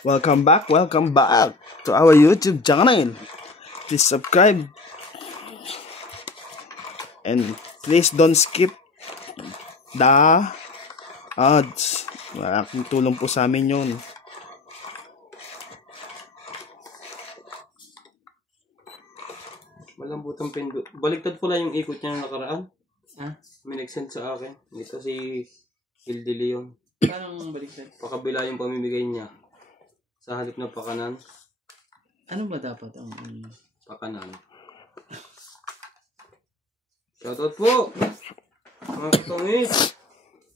Welcome back to our YouTube channel. Please subscribe and please don't skip the ads. Malaking tulong po sa amin yun. Malambutang pindot. Baliktad pala yung ikot niya nakaraan. May nag-send sa akin. Ito si Hildy Leon. Parang baliktad. Pakabila yung pamimigay niya. Sa halip na pakanan. Ano ba dapat ang Pakanan. Shoutout po! Mga katongis!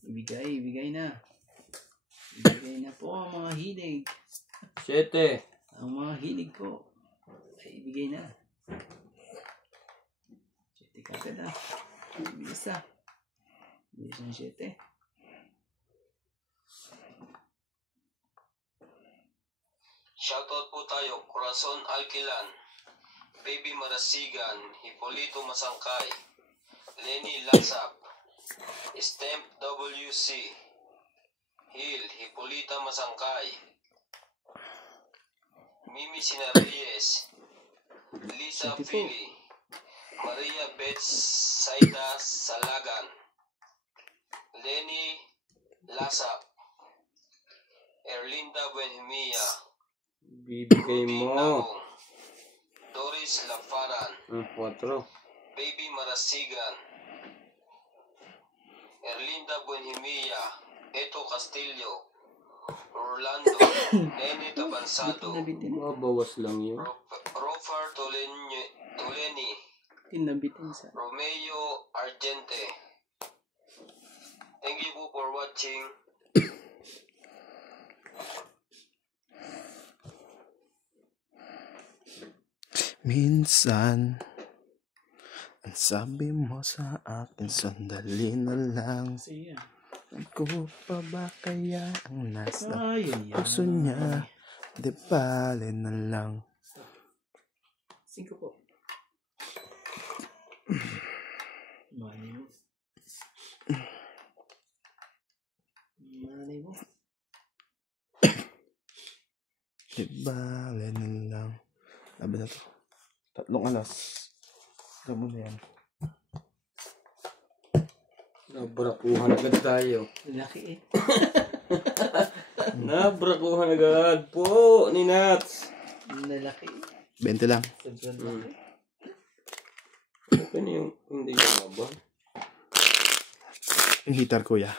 ibigay na. Ibigay na po ang mga hilig. 7. Ang mga hilig po ay ibigay na. Siyete kagad ah. Bilis ah. Bilis ng 7. Shoutout po tayo. Corazon Alquilan. Baby Marasigan. Hipolito Masangkay. Lenny Lasap. Stamp WC. Hill. Hipolita Masangkay. Mimi Sinareyes. Lisa Philly. Maria Betts Saida Salagan. Lenny Lasap. Erlinda Buenjimia. Bibigay mo. Doris Lafaran. 4. Baby Marasigan. Erlinda Buenjimia. Eto Castillo. Orlando. Nene Tabansado. Bawas lang yun. Rofer Toleni. Tinabitin sa. Romeo Argente. Thank you po for watching. Minsan, ang sabi mo sa akin, sandali na lang. Siya. Ako pa ba kaya ang nasa Ayun yan. puso niya? Di bale na lang. 5 po. Mali mo. Mali mo. Di bale na lang. Laban na to. 3 alas. Gamo na yan. Nabrakuhan agad tayo. Laki eh. Nabrakuhan agad po ni Nats. Lalaki. 20 lang. Sobrang laki. Ano yung hindi lumaba? Yung hitar kuya.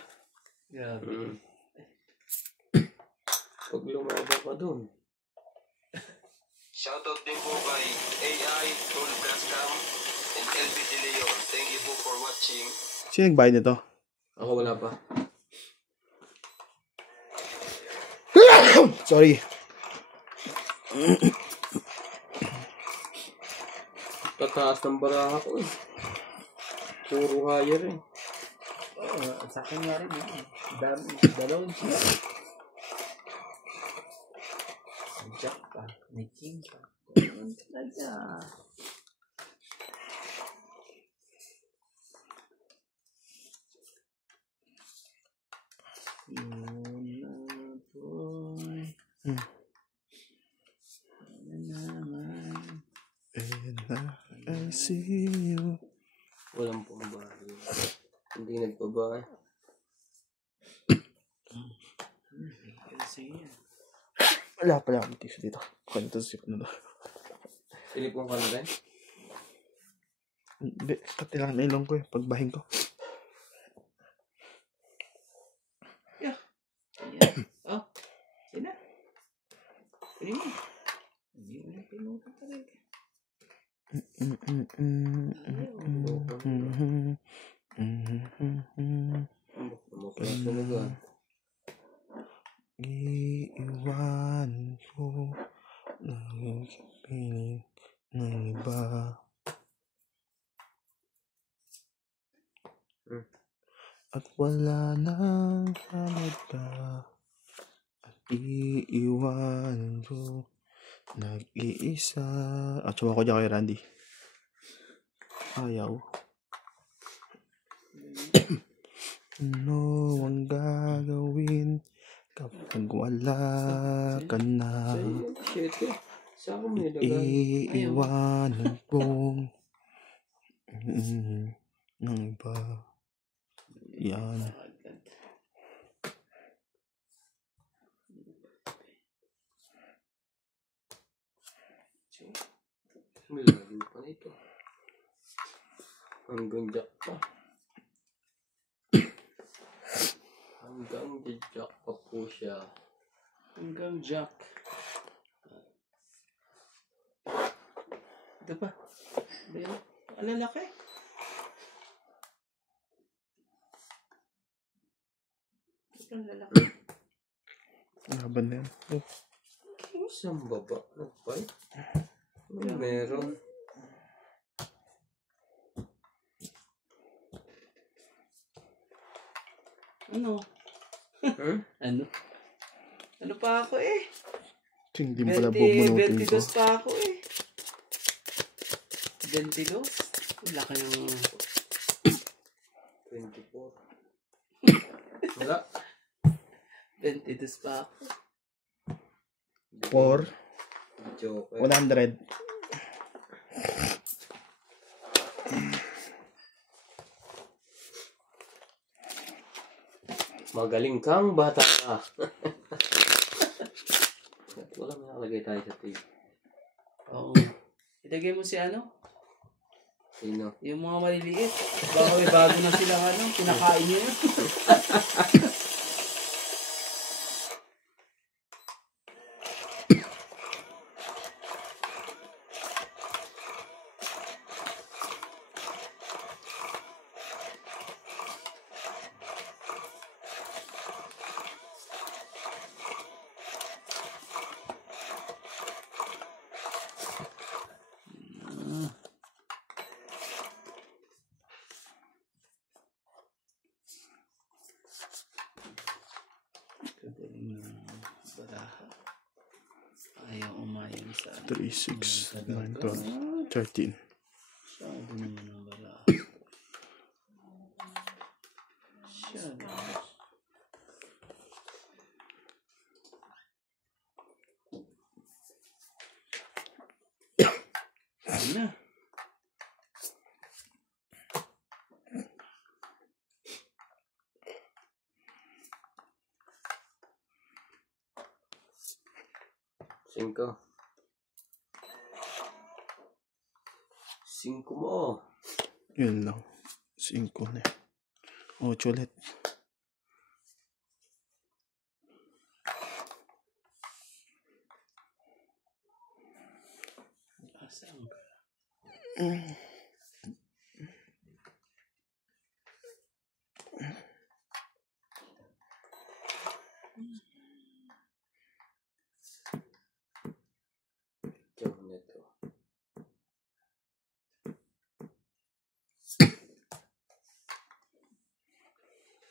Grabe. Pag lumaba ka dun. Shoutout din po kay AI, Tool Gascam, and LB De Leon. Thank you po for watching. Sino nagbayad nito? Ako wala pa. Sorry. Tataas ng baraha ko eh. Puro higher eh. Oo, sa akin nga rin eh. Dalawang siya. May jack pa. May king pa. Ano talaga? Yun na boy. Ano naman? And I see you. Walang pambahay. Hindi nagbabahay. Kasi yan. Wala pala akong tissue dito. Kanito sa sip na to. Silipong ka na rin? Hindi, pati lang nailong ko eh. Pagbahin ko. Yan. Oh, sina? Pwede mo. Hindi mo na pinuha talaga. Talaga. Iiwan ko ng piling ng iba. At wala nang halaga. At iiwan ko nag-iisa. At suwa ko dyan kay Randy. Ayaw. Ano ang gagawin Kapag wala ka na, Shit eh. Saan ko may lagay? iiwanan kong ng iba. Yan. May lagay pa nito. Hanggang jack pa. Hanggang jack pa po siya. Hanggang jack. Ito pa. Ayan. Ang lalaki. Ito ang lalaki. Laban na yan. Oh. Isang baba. Nagpay? Meron. Ano? Huh? Ano? Ano pa ako eh? Hindi mo pala bumunutin ko. 22 pa ako eh. 22? Laki ng... 24. Wala. 22 pa ako. 4, Joker. 100. Magaling kang bata ka. Wala mo nakalagay tayo sa tape. Oo. Ilagay mo si ano? Sino? Yung mga maliliit. Baka may bago na silang ano, pinakain nyo yun. Kagaling ng baraha. Ayaw umayon sa 3, 6, 9, 12, 13. Masyado naman ang baraha. Masyado. Ano na? Cinco. 5 mo. Yun lang. 5 na. 8 ulit. Asang ka? Diyan na to.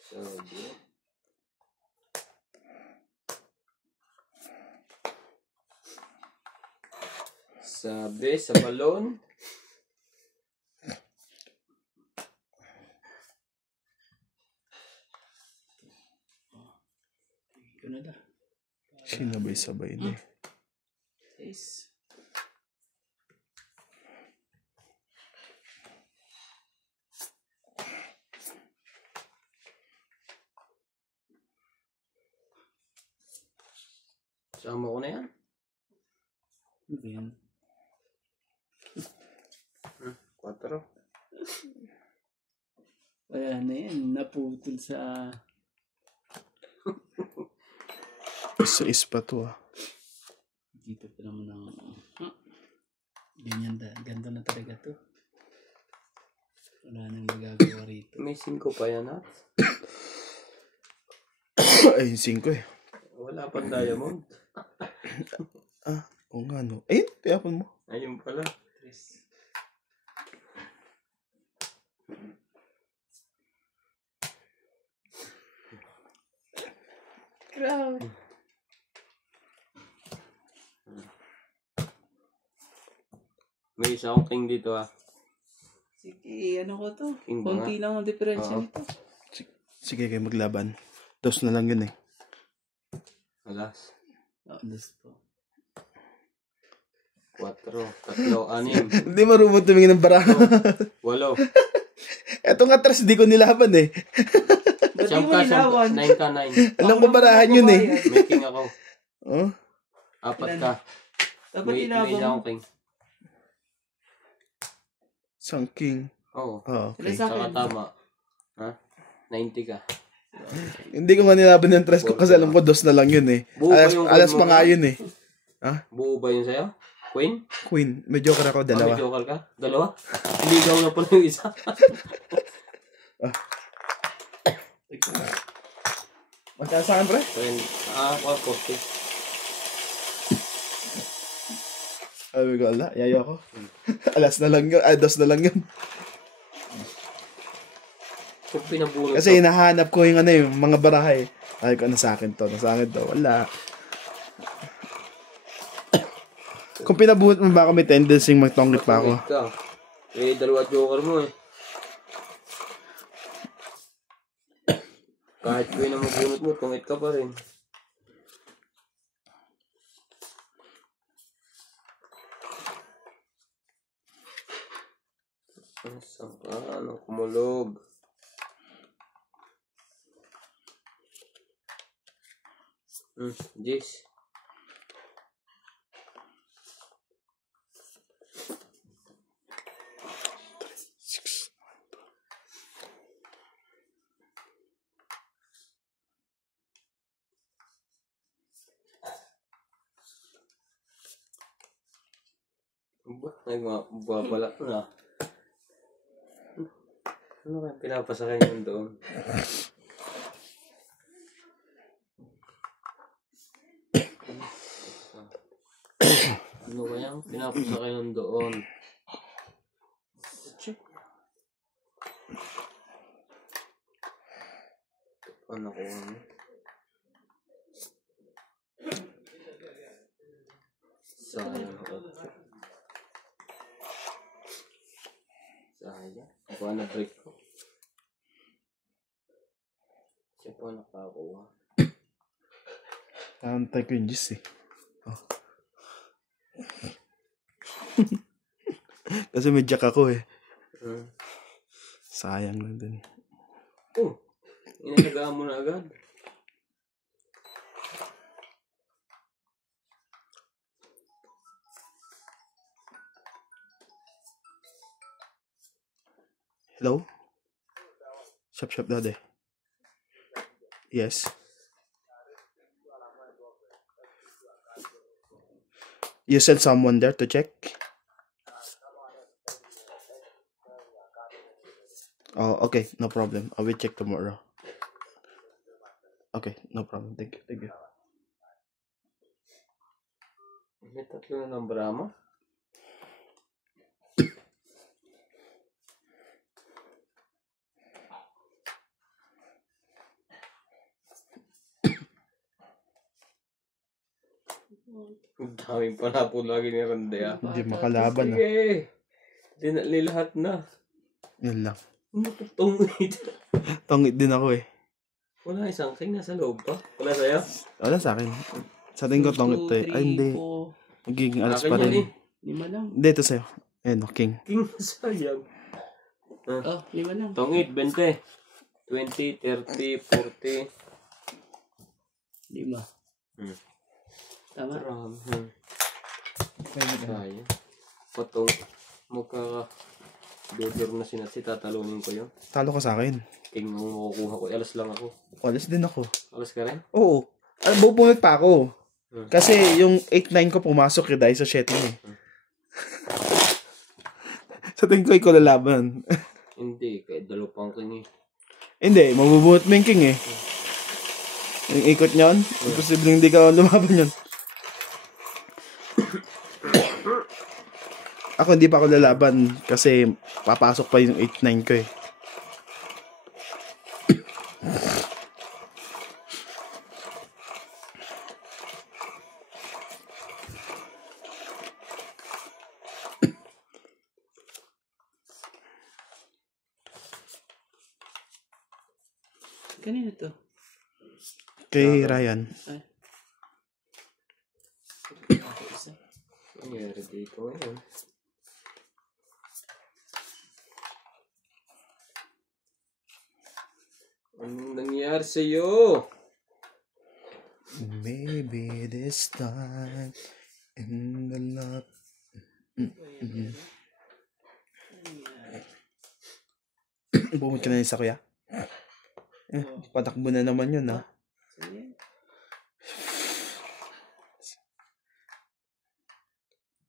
Sabi. Sabi sa balon. Ikaw na da. Sinabay-sabay na eh. Yes. Sama ko na yan. Ano ba yan? 4. Wala na yan. Naputol sa... Isa pa to ah. Dito pa naman ang... Ganyan da. Ganto na talaga to. Wala nang magagawa rito. May 5 pa yan ha? Ay, 5 eh. Wala pang diamond. O nga no. Ayun, tiyapon mo. Ayun pala. Tres. Grabe. May isa akong king dito ah. Sige, ano ko to? King ba Konti lang ang diferensya Oo. nito. Sige kayo maglaban. Dos na lang yun eh. Alas. Alas po. 4, 3, 6, Hindi marunong tumingin ng baraha. 8. Etong atras, di ko nilaban eh. Ba't di Siyam mo ka, nilawan? 9 ka, 9. Alam ko barahan yun eh. May king ako. Oh? 4 ka. Dapat May ilaban isa mo. akong king. Isang king. Oo. Oh, okay. Sa Saka akin. tama. Ha? 90 ka. Hindi ko nga nilaban ng tres ko kasi alam ko dos na lang yun eh. Buo ba Alas, yung alas queen pa mo? nga yun eh. Buo ba yun sa'yo? Queen? Queen. May joker ako, May dalawa. joker ka? Dalawa? Hindi ikaw na pala yung isa. Magkano sa akin, pre? Friend. 40. Sabi ko, ala, yayo ako. Alas na lang yun. Ay, dos na lang yun. Kung pinabunot Kasi hinahanap ko yung ano yung mga barahay. Ay ko, nasa akin to. Nasa akin to. Wala. Kung pinabuhat mo baka may tendency magtongit pa ako. Ka. Eh, dalawa joker mo eh. Kahit ko yun ang magbunot mo, tungit ka pa rin. Saan ka? Anong kumulog? Jis. Nagbabalak na. Ano kaya pinapasakay niyan doon? Ano kaya pinapasakay niyan doon? Ano ko ano? Sayang ako. Sayang. Ako na break ko. Siya po nakakuha. Tantay ko yung juice eh. Oh. Kasi may jack ako eh. Sayang lang din. Oh, inalagaan mo na agad. Hello? Shop daddy. Yes. You sent someone there to check? Oh, okay. No problem. I will check tomorrow. Okay, no problem. Thank you. Thank you. May 3 na ng Brahma. Ang daming panapo lagi ni Randy ah. Hindi makalaban ah. Sige. Dinali lahat na. Yun lang. Matutungit. Tongit din ako eh. Wala isang king nasa loob pa. Wala sa'yo? Wala sa akin. Sa tingin ko tongit to eh. Ay hindi. Magiging alas Akin pa yan rin. 5 lang. Hindi, ito sa'yo. Ayan o, king. King sayang. Oh, 5 lang. Tongit, 20. 20, 30, 40. 5. Tama. Sayang. Patong. Magka-dozer na sinasi. Tatalunin ko yun. Talo ka sa akin. King ang makukuha ko. Alas lang ako. Alas din ako. Alas ka rin? Oo. Bupunot pa ako. Kasi yung 8-9 ko pumasok dahil sa setting eh. Sa tingin ko ikaw lalaban. Hindi. Kahit dalaw pang king eh. Hindi, mabubunot mo yung king eh. Yung ikot niyan, imposible hindi ka lumaban yun. Ako hindi pa ako lalaban kasi papasok pa yung 8-9 ko eh. Kanina to. Kay Ryan. Ay. Ako isa. Nangyari dito ngayon. Anong nangyari sa'yo? Maybe this time in the love. Bumot ka na isa kuya? Patakbo na naman yun ha. Sige.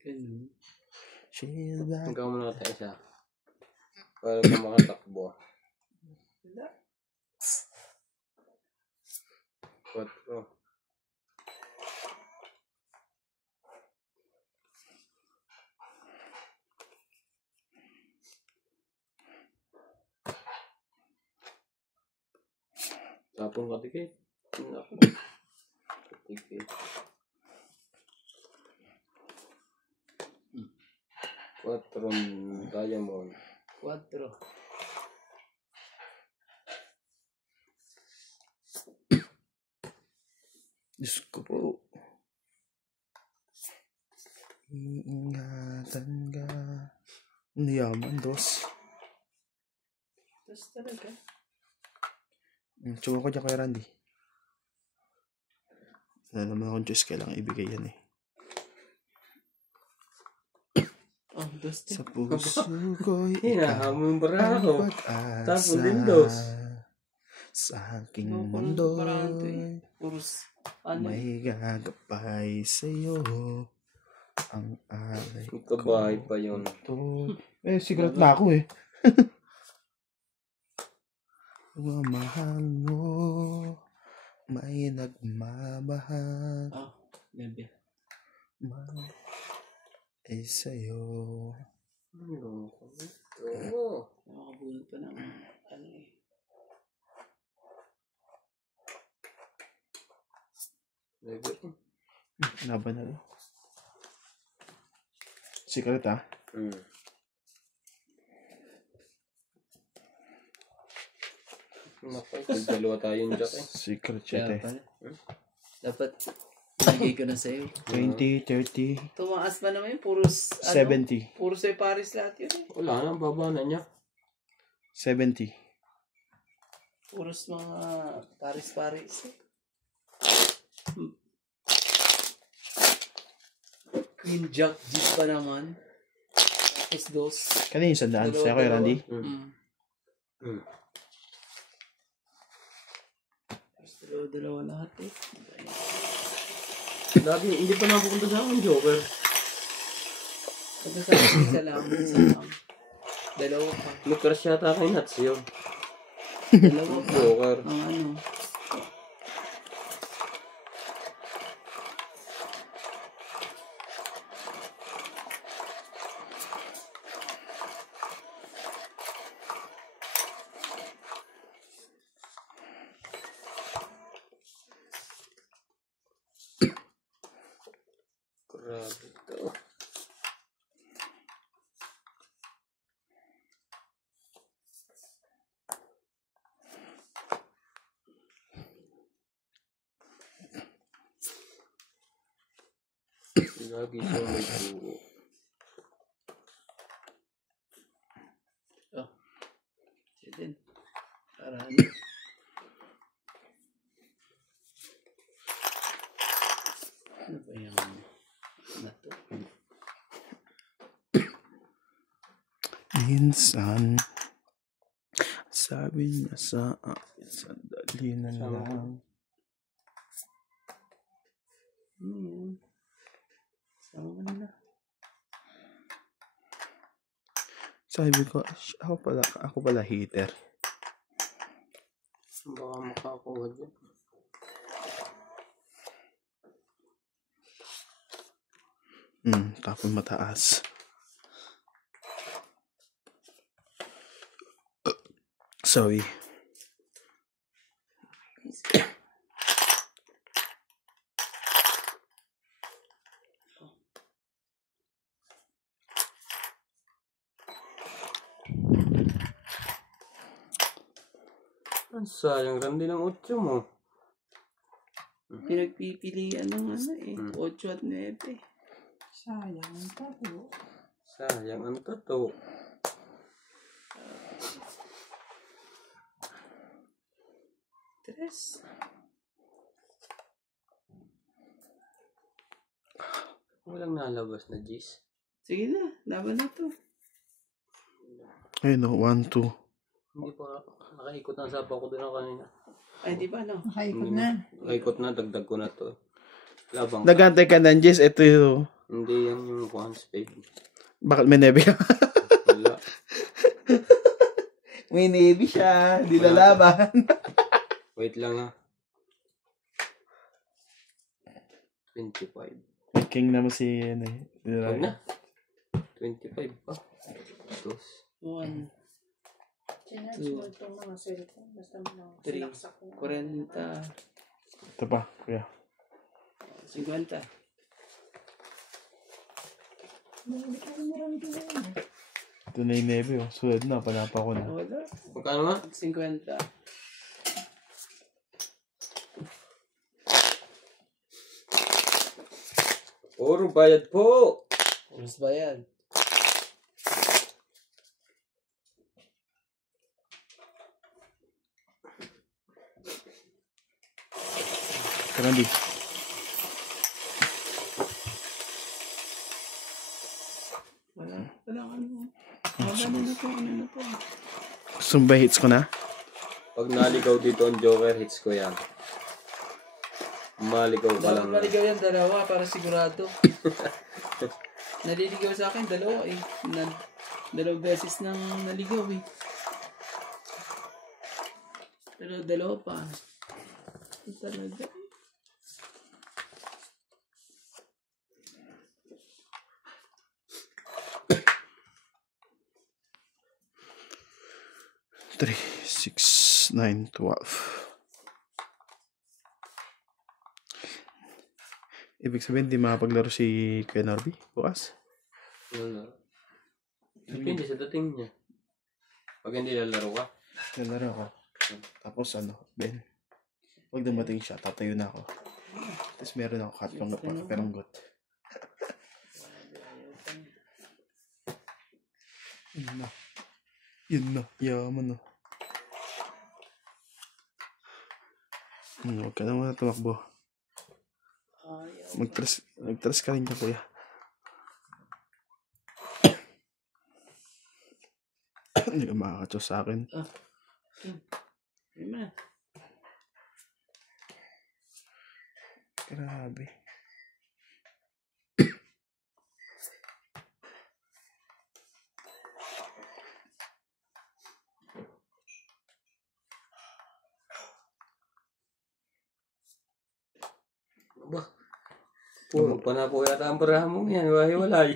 Ganun. She's back. Hanggang mo na tayo siya. Para ka makatakbo. Wala. 4. Tapong katikit. Naku. Katikit. 4 diamond. 4. Diyos ko po. Iingatan ka. Yaman, dos. Tapos talaga. Tsuwa ko dyan kay Randy. Wala naman akong Diyos, kailangan ibigay yan eh. Oh, dos din. Sa puso ko'y Hinahamon bara ako. pag-asa. Tapos din dos. Sa aking Ano, mundo parang ito eh. Puros, ano? may gagapay sa'yo. Ang alay ko. Kabahay pa yun. Sigaret na ako eh. Mahal mo, may nagmamahal. Oh, gabi. Ay sa'yo. Oo. Nakakabulot pa ng ano eh. Laban na rin. Sigaret ah. Naku, dalawa tayong jack eh. Secret Kaya chat eh. pala. Dapat ilagay ko na sa'yo. 20, 30, Tumaas pa naman yun. Puros, ano? 70. Puros ay Paris lahat yun eh. Wala na, baba na niya. 70. Puros mga Paris eh. Queen Jack G pa naman. Tapos dos. Kanina yung sandaan. Sa'yo kay Randy. Tapos dalawa lahat eh. Lagi, hindi pa napupunta sa akin, Joker. Pagka sa akin, isa lang. Dalawa pa. Nag-crush yata kay Nats yun. Dalawa pa. Joker. Ang ano. Grabe to. Lagi siya may tubo. Oh. Siya din. Para ano. Ano ba yung na to? Minsan, sabi niya sa akin, sandali na lang. Sama mo na. Sabi ko, ako pala hater. Baka makakuha dyan. Tapon mataas. Sorry. Ang sayang Randy ng 8 mo. Pinagpipilian ng ano eh. 8 at 9. Sayang ang tapo. Sayang ang tato. Tres. Walang nalabas na G's. Sige na, laban na to. Ayun, no, 1, 2. Hindi pa. Nakaikot na sa ko din ako kanina. Ay, di ba no? Nakaikot na. Nakaikot na. Dagdag ko na to. Labang ka. Nagantay ka ng Jess. Ito yung... Hindi yan yung kuhan spade. Bakit may nebe ka? Wala. May nebe siya. Di Wala. lalaban. Wait lang ha. 25. King naman si... Ano, Huwag na. 25 pa. Dos. 1, Chinage mo itong mga cellphone. Basta mo 3, sinaksak ko. 40, Ito pa, kuya. 50. Ito na yung nebe, oh. Suwad na, panapa ko na. Wala. Magkano nga? 50. Puro bayad po. Oras ba yan? Karandi. Wala. Wala ano. Ano na to? Ano na to? Sumba hits ko na. Pag naligaw dito ang Joker, hits ko yan. Maligaw ka Dapat lang. maligaw yan, dalawa para sigurado. Naliligaw sa akin, dalawa eh. Dalawang beses nang naligaw eh. Pero dalawa pa. Ito talaga. Three, 6, 9, 12. Ibig sabihin, di makapaglaro si Kuya Norby bukas? Wala. Depende sa dating niya. Pag hindi lalaro ka. Lalaro ako. Tapos Ben. Pag dumating siya, tatayo na ako. Tapos meron ako peranggot. Yun na. Yun na. Yaman na. Huwag ka na muna tumakbo. Mag-trust ka rin ka, kuya. Hindi ka makakatso sa akin. Ayun na. Grabe. Aba. Puro pa na po yata ang parahan mo yan. Walay.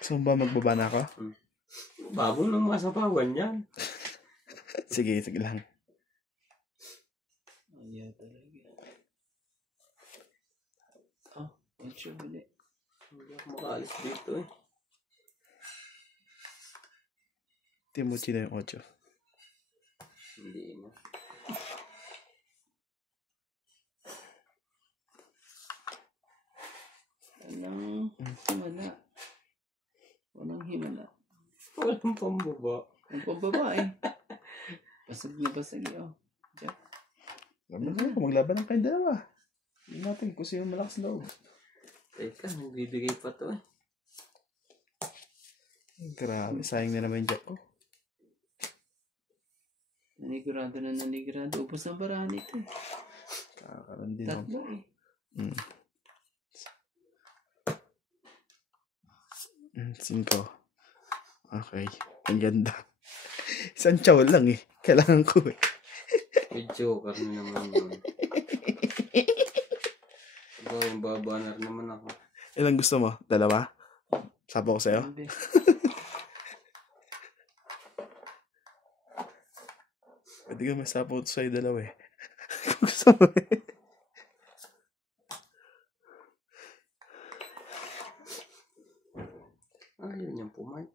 Gusto mo ba magbaba na ako? Bago ng masapawan yan. Sige lang. Ayaw talaga. Oh, medyo bali. Hindi ako makaalis dito eh. Timuchi na yung 8. Hindi na. Himala. Walang himala. Walang pambaba. Ang pambabae. Basag na basag oh. Diyan. Laban na kung maglaban ng kayong dalawa. Hindi natin kung sino malakas loob. Teka, nagbibigay pa to eh. Grabe, sayang na naman yung jack ko. Nanigurado na nanigurado. Ubus ng barahan ito eh. Kakaroon din ako. 3 eh. 5. Okay. Ang ganda. Isang chow lang eh. Kailangan ko eh. May joker na naman yun. Aba, yung babanar naman ako. Ilang gusto mo? 2? Sapo ko sa'yo? Hindi. Pwede ka may sapo ko sa'yo 2 eh. Kung gusto mo eh. Ayun yung pumay.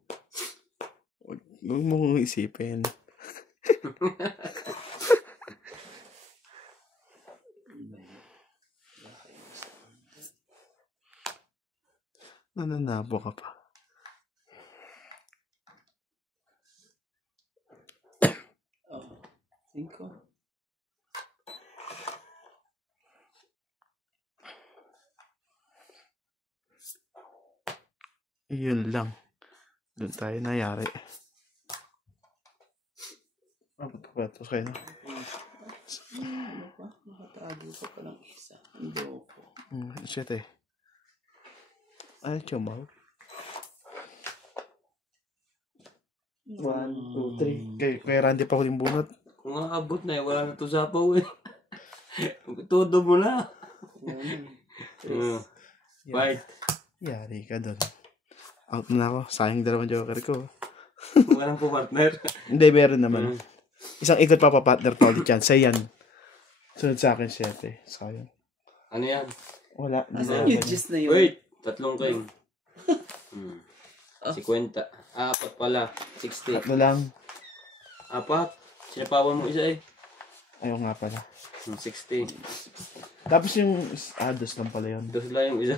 Huwag mo kong isipin. Nananapo ka pa. Oh, 5. Yun lang. Doon tayo nayari. Tapos kayo na. Ano pa? Nakatago pa palang isa. Ang loko. Shit eh. Ay, chumaw. 1, 2, 3. Kaya Randy pa huling bunot. Kung aabot na wala na to sapaw eh. Todo mo na. Fight. Yari ka doon. Out na ako. Sayang dalawang joker ko. Walang po partner. Hindi, meron naman. Isang ikot pa partner pa ulit yan. Say yan. Sunod sa akin 7. Sayang. Ano yan? Wala. Asan yung gist na yun? Wait! 3 king. 50. 4 pala. 60. Tatlo lang. 4. Sinapawan mo isa eh. Ayaw nga pala. 60. Tapos yung... dos lang pala yun. 2 lang yung isa.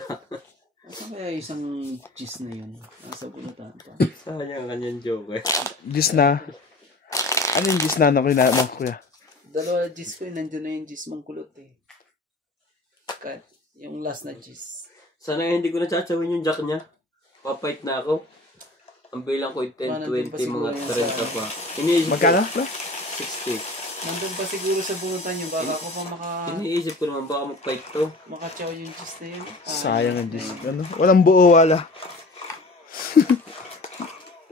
Asan kaya isang gist na yun? Nasa bulatan pa. Saan yung kanyang joke eh. Gis na. Ano yung gis na kinaya mo, kuya? Dalawa gist ko yun. Nandiyon na yung gist mong kulot eh. Cut. Yung last na gist. Sana hindi ko natsachawin yung jack niya. Papait na ako. Ang bilang ko 10, 20, mga 30 pa. Iniisip Magkano? ko. 60. Nandun pa siguro sa bunutan nyo. Baka ako pa Iniisip ko naman baka mag-fight to. makachaw yung gist na yun. Sayang ang gis. Ano? Walang buo, wala.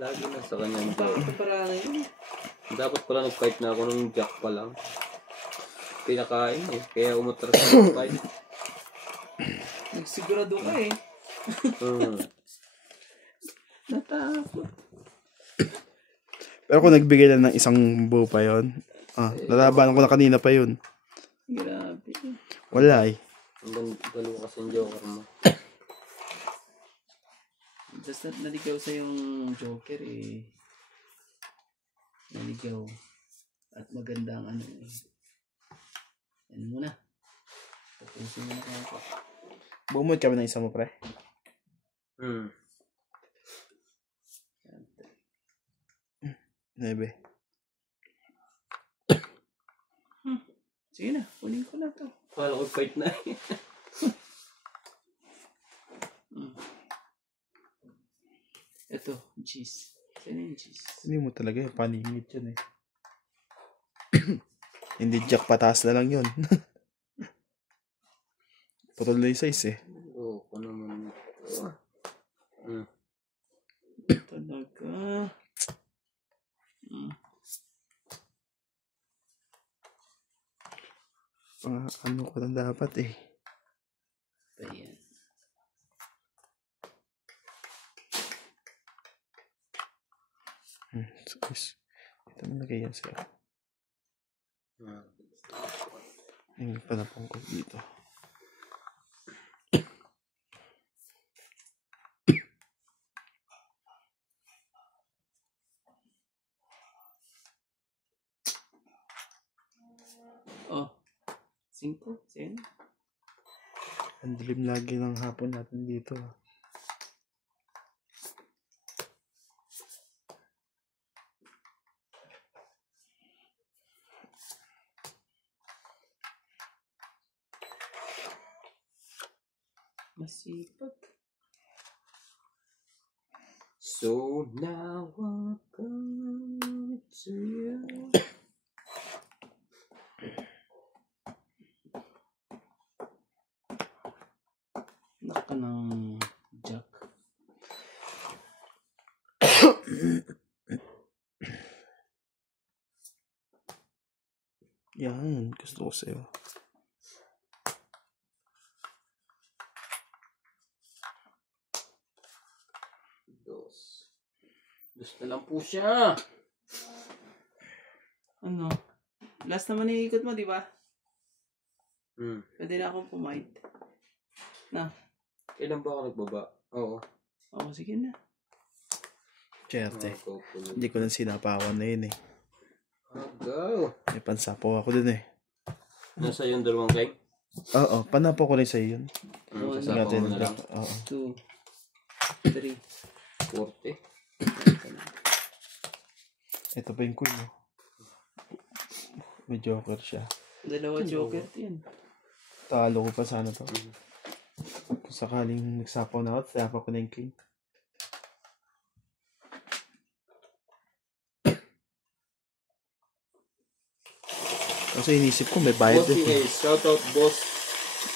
Lagi na sa kanyang joke. Bakit parang yun? Dapat pala nag-fight na ako ng jack pa lang. Pinakain eh. Kaya umatras sa fight. Nagsigurado ka eh. Natakot. Pero kung nagbigay lang ng isang buo pa yun, nalabanan ko na kanina pa yun. Grabe. Wala eh. Hanggang dalawa kasi yung joker mo. Just naligaw sa yung joker eh. Naligaw. At maganda ang ano eh. Ano muna. Tapusin mo na ako. Bumod kami ng isa mo, pre. Nebe. Sige na, kunin ko na to. Kala ko fight na eh. Ito, cheese. Saan yung cheese? Hindi mo talaga yun. Paningit yun eh. Hindi jack pataas na lang yun. Putol na yung size eh. Oo, ko naman. Talaga. Ano ko lang dapat eh. Ayan. Size. Ito na lagay yan sir. Yung panapong ko dito. Oh. 5? 10? Ang dilim lagi ng hapon natin dito. Masipag. So now I come to you. Naka ng jack. Yan, gusto ko sa'yo. Dos na lang po siya. Ano? Last naman iikot mo, di ba? Pwede na akong pumight. Na. Kailan ba ako nagbaba? Oo. Oo, sige na. Cherte. Hindi ko lang sinapawan na yun eh. Go. May pansapaw ako dun eh. Nasa yung dalawang kain? Oo, panapo ko rin sa'yo yun. Sasapaw Ingatan mo na lang. Oo. 2, 3. 40. Ito pa yung queen, oh. May joker siya. Dalawa joker din. Talo ko pa sana to. Kung sakaling nagsapaw na ako, sapaw ko na yung king. Kasi inisip ko may bayad Bossy din. Ace, shoutout boss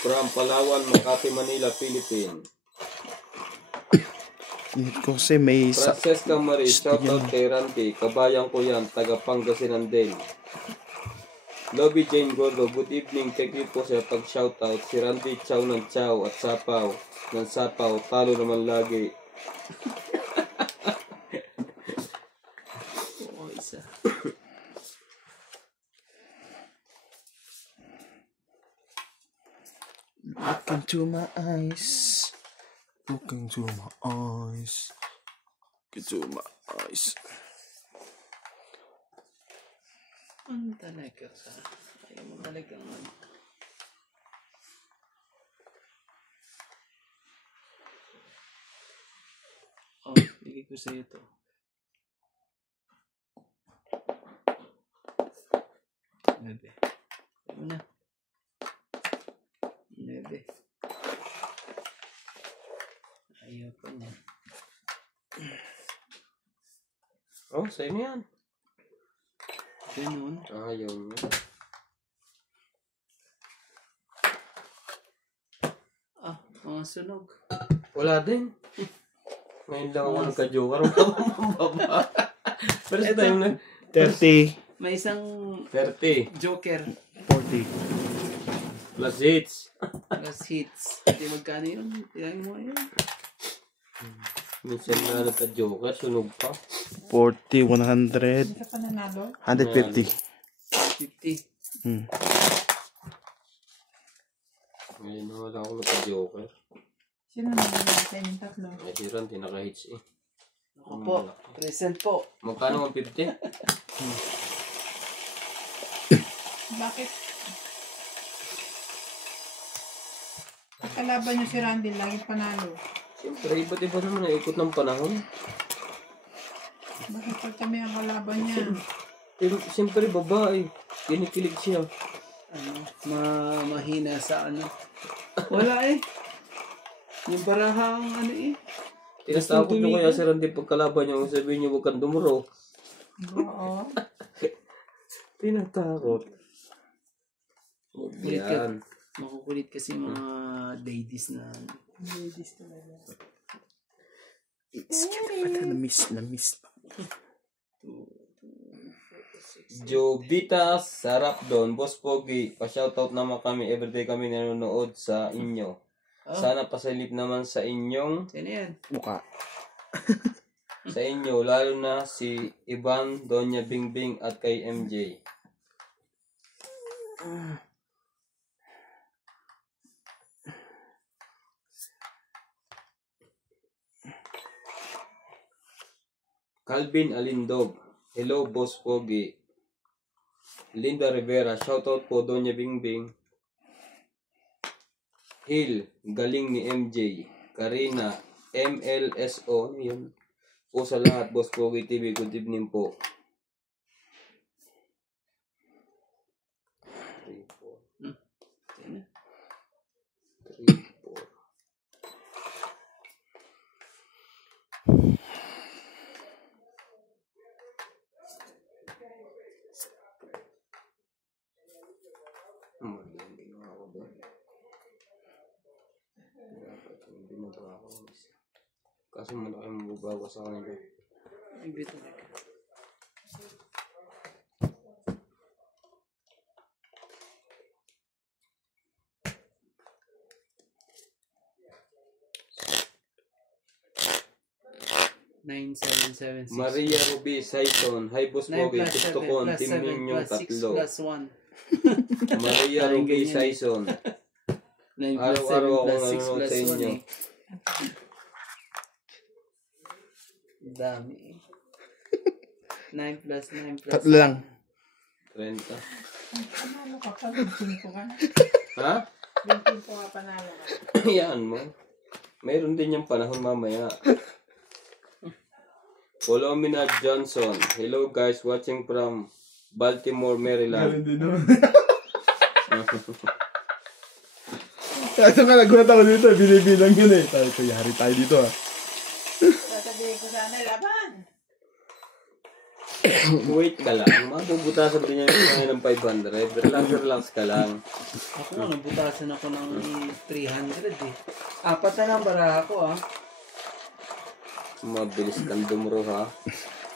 from Palawan, Makati, Manila, Philippines. Ko kasi may Francesca Marie, shoutout kay Randy, kabayan ko yan, taga Pangasinan din. Lobby Jane Gordo, good evening, thank you po sa pag-shoutout. Si Randy, chow ng chow at sapaw ng sapaw, talo naman lagi. Oo, isa. look into my eyes. Look into my eyes. Look into my eyes. Ano talaga ka? Ayaw mo talagang ano. Oh, bigay ko sa'yo to. Nebe. Ayaw na. Nebe. Ayaw pa niya. Oh, sa'yo na yan. Ganun. Ayaw niya. Ah, mga sunog. Wala din. Ngayon lang ako nagka-joker. Mababa. First time na. 30, May isang 30. joker 40. Plus hits. plus hits. Hindi magkano yun? Tirangin mo yun. Minsan na nagka-joker, sunog pa. 40, 100, Hindi ka pa nanalo? 150. 50. Ngayon na wala ako nagka-joker. Sino nanalo natin yung tatlo? Ay, si Ran, tinaka-hits eh. Ako po. Present po. Magkano 150? Bakit? Kalaban niyo si Randy, laging panalo. Siyempre, iba't iba naman ang ikot ng panahon. Bakit pag kami ang kalaban niya? Siyempre, babae. Kinikilig siya. Ano? Mahina sa ano. Wala eh. Yung parahang ano eh. Tinatakot nyo kaya si Randy pagkalaban niya. Sabihin niyo, huwag kang dumuro. Oo. Tinatakot. Kulit ka. Yan. Makukulit kasi mga ladies na Ladies talaga. Na-miss pa. Jovita, sarap doon. Boss Pogi, pa-shoutout naman kami. Everyday kami nanonood sa inyo. Sana pasalip naman sa inyong, sino yan? Mukha. sa inyo, lalo na si Ivan, Donya Bingbing at kay MJ. Calvin Alindog, hello Boss Pogi. Linda Rivera, shoutout po Donya Bingbing. Hill, galing ni MJ. Karina, MLSO, ano yun? Po sa lahat, Boss Pogi TV, good evening po. 3, 4. Sino? 3, 4. Mali ang ginawa ko doon. Dapat yung binaba ko. Kaso malaki mababawa sa kanila. Ibi talaga. $9,776. Maria Ruby Saison, hi Boss 9 Pogi, plus gusto 7 ko ang plus team 7 ninyong plus 6 tatlo. plus 1. Maria Parang Ruby ganyan. Saison. 9 plus 7 Araw-araw ako plus 6 nanonood plus sa 1 inyo. eh. Dami eh. 9 plus 9 plus Tatlo lang. 30. Panalo ka pa, 25 ka. Ha? 25 ka panalo ka. Yan mo. Mayroon din yung panahon mamaya. Colomina Johnson. Hello guys, watching from Baltimore, Maryland. din naman. Kaso nga nagulat ako dito, binibilang yun eh. Tayo, yari tayo dito ah. Sasabihin ko sana, laban. Wait ka lang. Mabubutasan din yung ng 500. Relax ka lang. Ako nga, nabutasan ako ng 300 eh. 4 na lang baraha ko ah. Mabilis kang dumuro ha.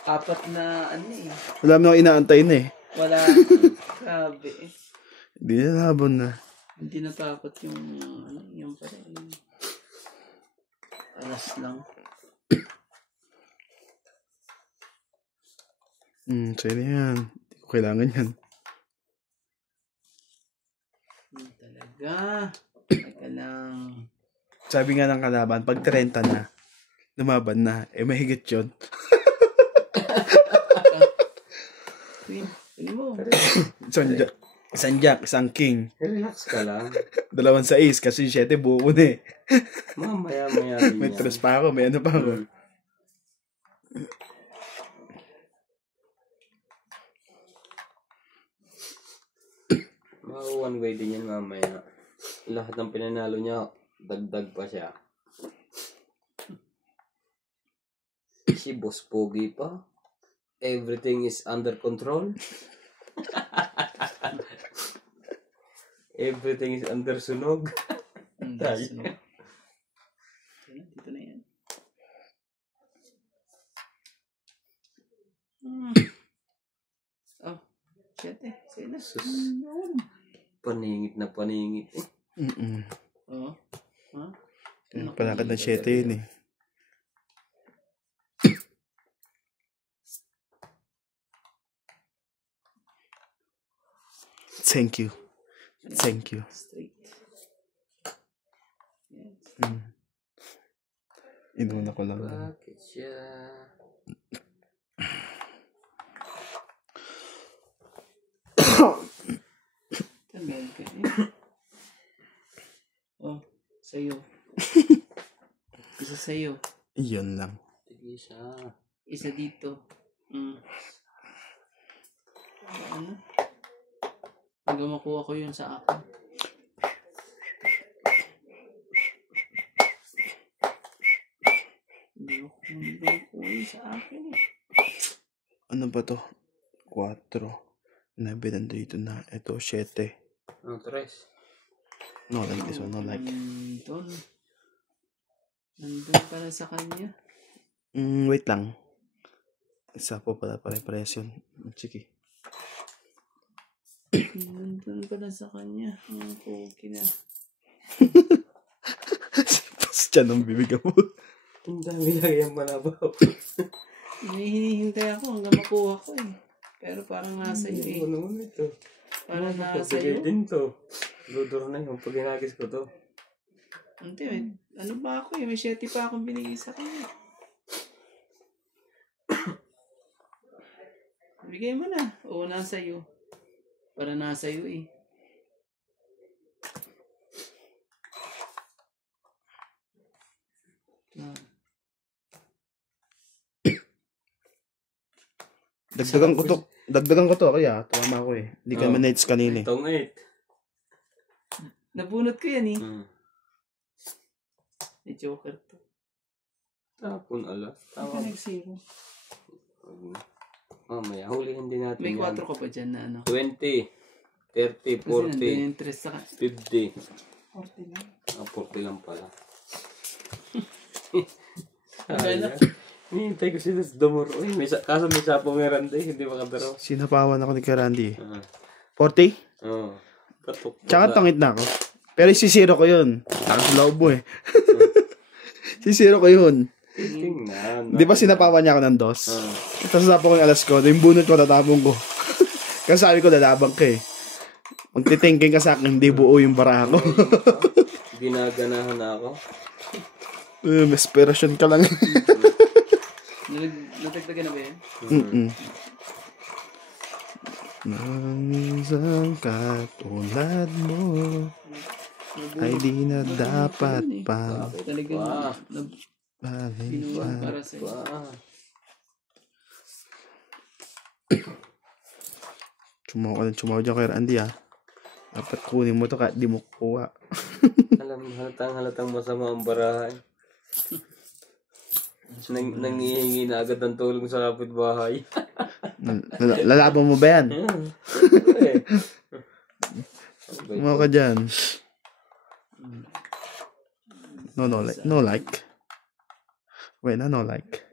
4 na ano eh. Wala mo akong inaantay na eh. Wala. Grabe eh. Hindi na labon na. Hindi natakot yung ano, yung pala eh. Alas lang. Sa'yo na yan. Hindi ko kailangan yan. Talaga. Teka lang. Sabi nga ng kalaban, pag 30 na, lumaban na, eh mahigit yun. Queen, ano mo? Isang jack, isang king. Relax ka lang. 2 6 kasi 7 buo ko na eh. Mamaya din May yan. 3 pa ako, may ano pa ako. One way din yan mamaya. Lahat ng pinanalo niya, dagdag pa siya. Si Boss Pogi pa. Everything is under control. Everything is under sunog. Tayo. Dito na yan. Oh, 7. Sa'yo na. Sus. Paningit na paningit. Oo. Ha? Palakad ng 7 yun eh. Thank you. Thank you. Straight. Inuna ko lang. Bakit siya? Tagal ka eh. Oh, sa'yo. Isa sa'yo. Iyon lang. Sige siya. Isa dito. Ano? Hanggang makuha ko yun sa akin. Hindi ko makuha yun sa akin eh. Ano ba to? 4. Nandito na. Ito, 7. Ang tres. No, like this one. No, like. Nandun. Nandun pala sa kanya. Wait lang. Isa po pala pare-pares yun. Sige. Nandun pala sa kanya. Ang pogi na. Tapos dyan ang bibigyan mo. Ang dami lang yung malabaw. Hinihintay ako hanggang makuha ko eh. Pero parang nasa iyo eh. Ano naman ito? Parang nasa Pagkagay iyo. din to. Duduro na yung pag ginagis ko to. Hindi, ano ba ako eh? May 7 pa akong binigay sa kanya. Bigay mo na. Oo, nasa iyo. Para nasa iyo eh. Dagdagan ko to kaya tama ko eh. Hindi ka manage kanina eh. Itong 8. Nabunot ko yan eh. May joker to. Tapon ala. Tama. Nag-zero. Mamaya, hulihin din natin May yan. 4 ka pa dyan na ano. 20, 30, Kasi nandun 40, yung 3 sa 50. 40 lang. 40 lang pala. Maganda. Hinihintay ko sila sa dumuro. Uy, kaso may sapong meranda eh. Hindi makadaro. Sinapawan ako ni Karandi eh. 40? Oo. Patok. Tsaka tangit na ako. Pero isisiro ko yun. Tapos loob mo eh. Sisiro ko yun. Tingnan. Di ba sinapawan niya ako ng 2? Tapos tapos ko yung alas ko. Yung bunot ko tatapong ko. Kasi sabi ko lalabang ka eh. Magtitingking ka sa akin, hindi buo yung baraha ko. Ginaganahan na ako. May aspiration ka lang. Natagdagan na ba yan? Nang isang katulad mo ay di na dapat pa Talagang balik binuwa pa. para sa'yo. Chumaw dyan kay Randy Dapat kunin mo to kahit di mo kuha. Halatang masama ang barahan. Nangihingi na agad ng tulong sa kapitbahay. Lalaban mo ba yan? Kumaw ka dyan. No like. Wait, no like.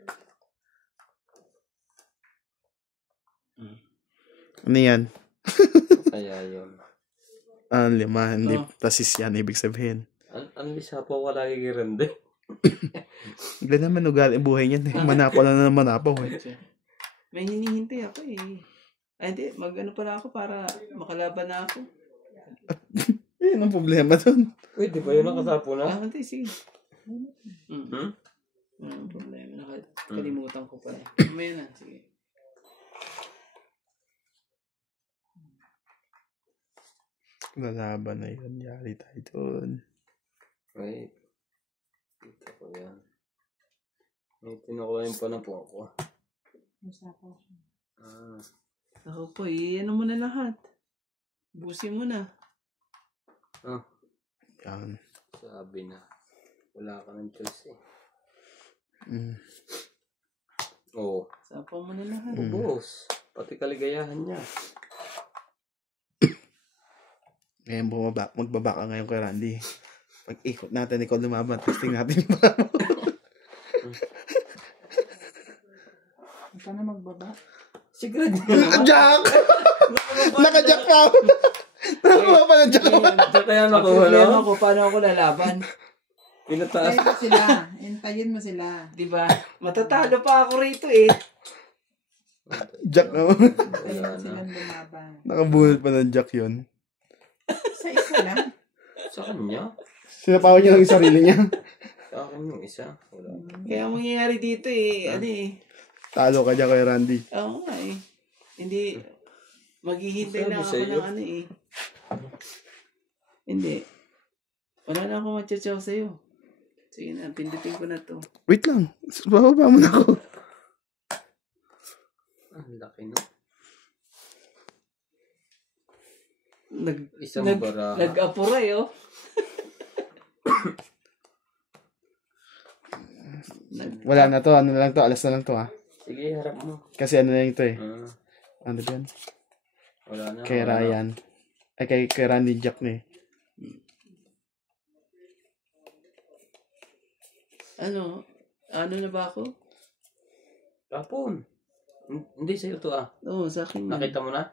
Ano yan? Kaya yun. Lima, hindi tasis yan, ibig sabihin. Ang lisa po ko lagi kay Randy. Hindi naman ugali buhay niyan Manapaw lang na manapaw May hinihintay ako Ay, hindi. Mag-ano pala ako para makalaban na ako. Yan ang problema dun. Pwede ba yun nakasapo na? Hindi, sige. Ang problema. Nakalimutan ko pala. Mamaya na, sige. Lalaban na yun. Yari tayo dun. Wait. Dito ko yan. May tinukuha pa na po ako. Ako po, ano mo na lahat. Busin mo na. Yan. Sabi na. Wala ka ng choice Oo. Sapa mo na lahat. Ubos. Pati kaligayahan niya. Ngayon magbaba ka ngayon kay Randy. Pag ikot natin, ikaw lumaban. Testing natin yung mga mo. Ikaw na magbaba. Sigurado. Jack! Naka-jack ka! Nakakuha pa ng jack ka. Kaya nakuha Problema ko, paano ako lalaban? Pinataas. Hintayin mo sila. Hintayin mo sila. Diba? Matatalo pa ako rito Jack ka. Hintayin mo silang lumaban. Nakabunot pa ng jack yun. Sa isa lang. Sa kanya? Sinapawan niya lang yung sarili niya. Sa akin yung isa. Wala. Kaya ang mangyayari dito Talo ka dyan kay Randy. Oo nga Hindi, maghihintay na ako ng Hindi. Wala na akong matchatsaw sa'yo. Sige na, pindutin ko na to. Wait lang. Bababa mo na ako. Ang laki no? Isang baraha. Nag-apuray Wala na to. Ano na lang to. Alas na lang to Sige, harap mo. Kasi ano na yung to Ano ba yan? Wala na. Kay Ryan. Ay, kay Randy Jack na Ano na ba ako? Kapon. Hindi sa'yo to Oo, sa akin yan. Nakita mo na?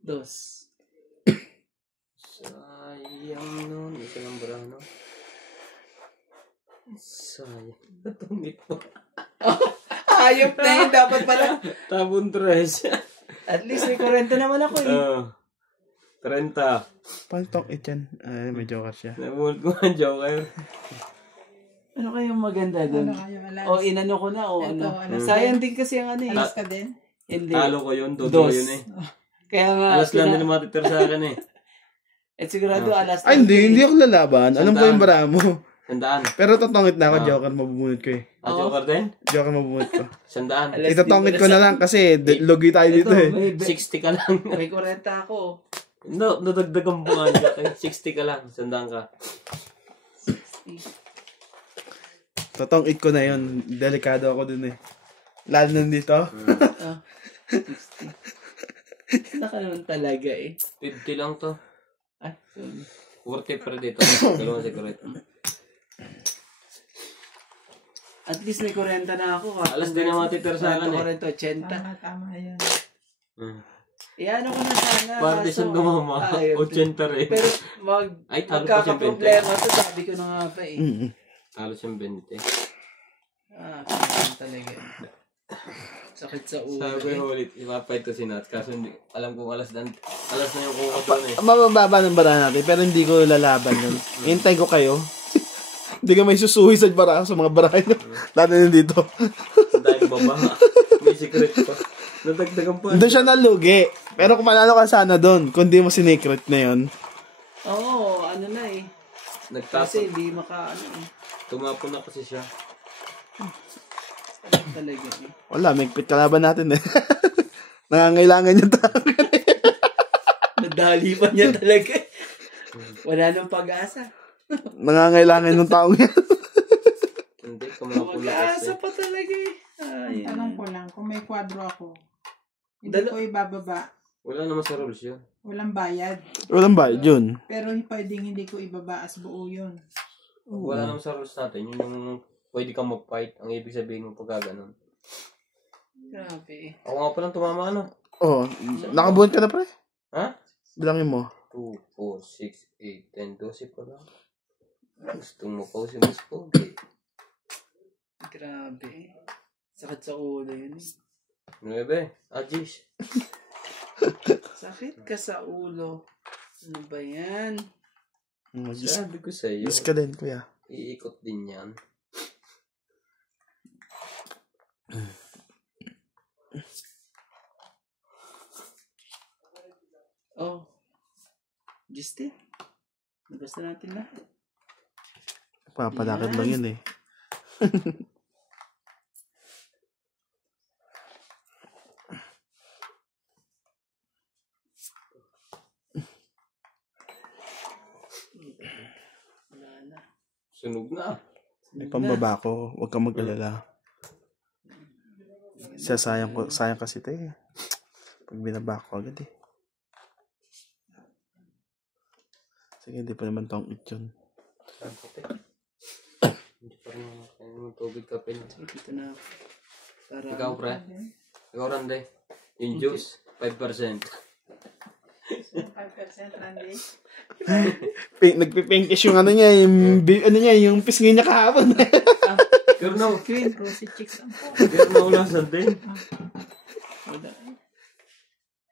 Dos. Sayang nun. Isa lang baraha no? Sayang. Natungit po. Ayop na yun. Dapat pala. Tabon tres. At least may 40 naman ako 30. Paano tong yan? Ay, may joker siya. Nabunod ko ang joker. Ano kayong maganda dun? Ano kayong alas? Inano ko na Ito, alas Sayang din kasi ang Alas ka din? Hindi. Talo ko yun. Dodo Dos. yun Kaya nga. Alas lang din matitir sa akin sigurado alas. Ay, hindi ako lalaban. Alam ko yung bara mo. 100. Pero tatongit na ako, joker mabubunot ko Joker din? Joker mabubunot ko. 100. Itatongit ko na lang kasi logi tayo dito 60 ka lang. May 40 ako. No, nadagdagan po nga niya. 60 ka lang. 100 ka. Tatongit ko na yun. Delikado ako dun Lalo nandito. 60. Naka naman talaga 50 lang to. Ay, sorry. 40 pa rin dito. Dalawang secret. At least may 40 na ako. Alas din ang matitir sa akin 80. Tama yan. Ano ko na sana. Parang di siyang dumama. 80 rin. Pero Ay, talo pa siyang 20. magkakaproblema to. Sabi ko na nga pa Talo siyang 20. Kailangan talaga. Sakit sa ulo. Sabi ko yung ulit, ipapay to si Nat. Kaso hindi, alam kong alas na yung kuha doon Mabababa ng bara natin, pero hindi ko lalaban yun. Hintay ko kayo. Hindi ka may susuhi sa bara sa mga barahay nyo. Lalo nyo dito. Dahil baba. May secret pa. Nadagdagan pa. Doon siya nalugi. Pero kung manalo ka sana doon, kung di mo sinecret na yun. Oo, ano na eh. Kasi Nagtapon. hindi ano eh. Tumapon na kasi siya. Talaga eh. Wala, may kalaban natin eh. Nangangailangan yung tao. Nadali pa niya talaga. Wala nang pag-asa. Nangangailangan yung taong yan. Hindi, kumapon na kasi. Pag-asa pa talaga eh. Ay, Tanong ko lang, kung may kwadro ako, hindi Dala- ko ibababa. Wala naman sa rules yun. Walang bayad. Walang bayad yun. Pero pwedeng hindi ko ibaba as buo yun. Wala naman sa rules natin. Yun yung pwede kang mag-fight. Ang ibig sabihin mo pagka ganun. grabe eh. Ako nga palang tumama ano. Oo. Nakabuhan ka na pre? Ha? Bilangin mo. 2, 4, 6, 8, 10, 12 pa lang. Gusto mo pa si Mas Pogi. Grabe eh. Sakit sa ulo yun eh. 9, Ajis. Sakit ka sa ulo. Ano ba yan? Sabi ko sa'yo, Diyos ka din, kuya. iikot din yan. Oh. Justin. Nabasta natin lahat. Papadakit lang yun eh. Wala na. Sunog na. May pambaba ko. Huwag kang mag-alala. Sayang kasi ito eh. Pag binaba ko agad eh. Sige, hindi pa naman tong yun. Hindi pa rin yung tubig kape na. Sige, dito na. Para Ikaw, pre. Ikaw, Randay. Yung juice, 5%. 5% Randy. Nagpipinkish yung ano niya, yung pisngin niya kahapon. Pero na, Queen, Rosy Chicks ang po. pero na wala sa din. wala.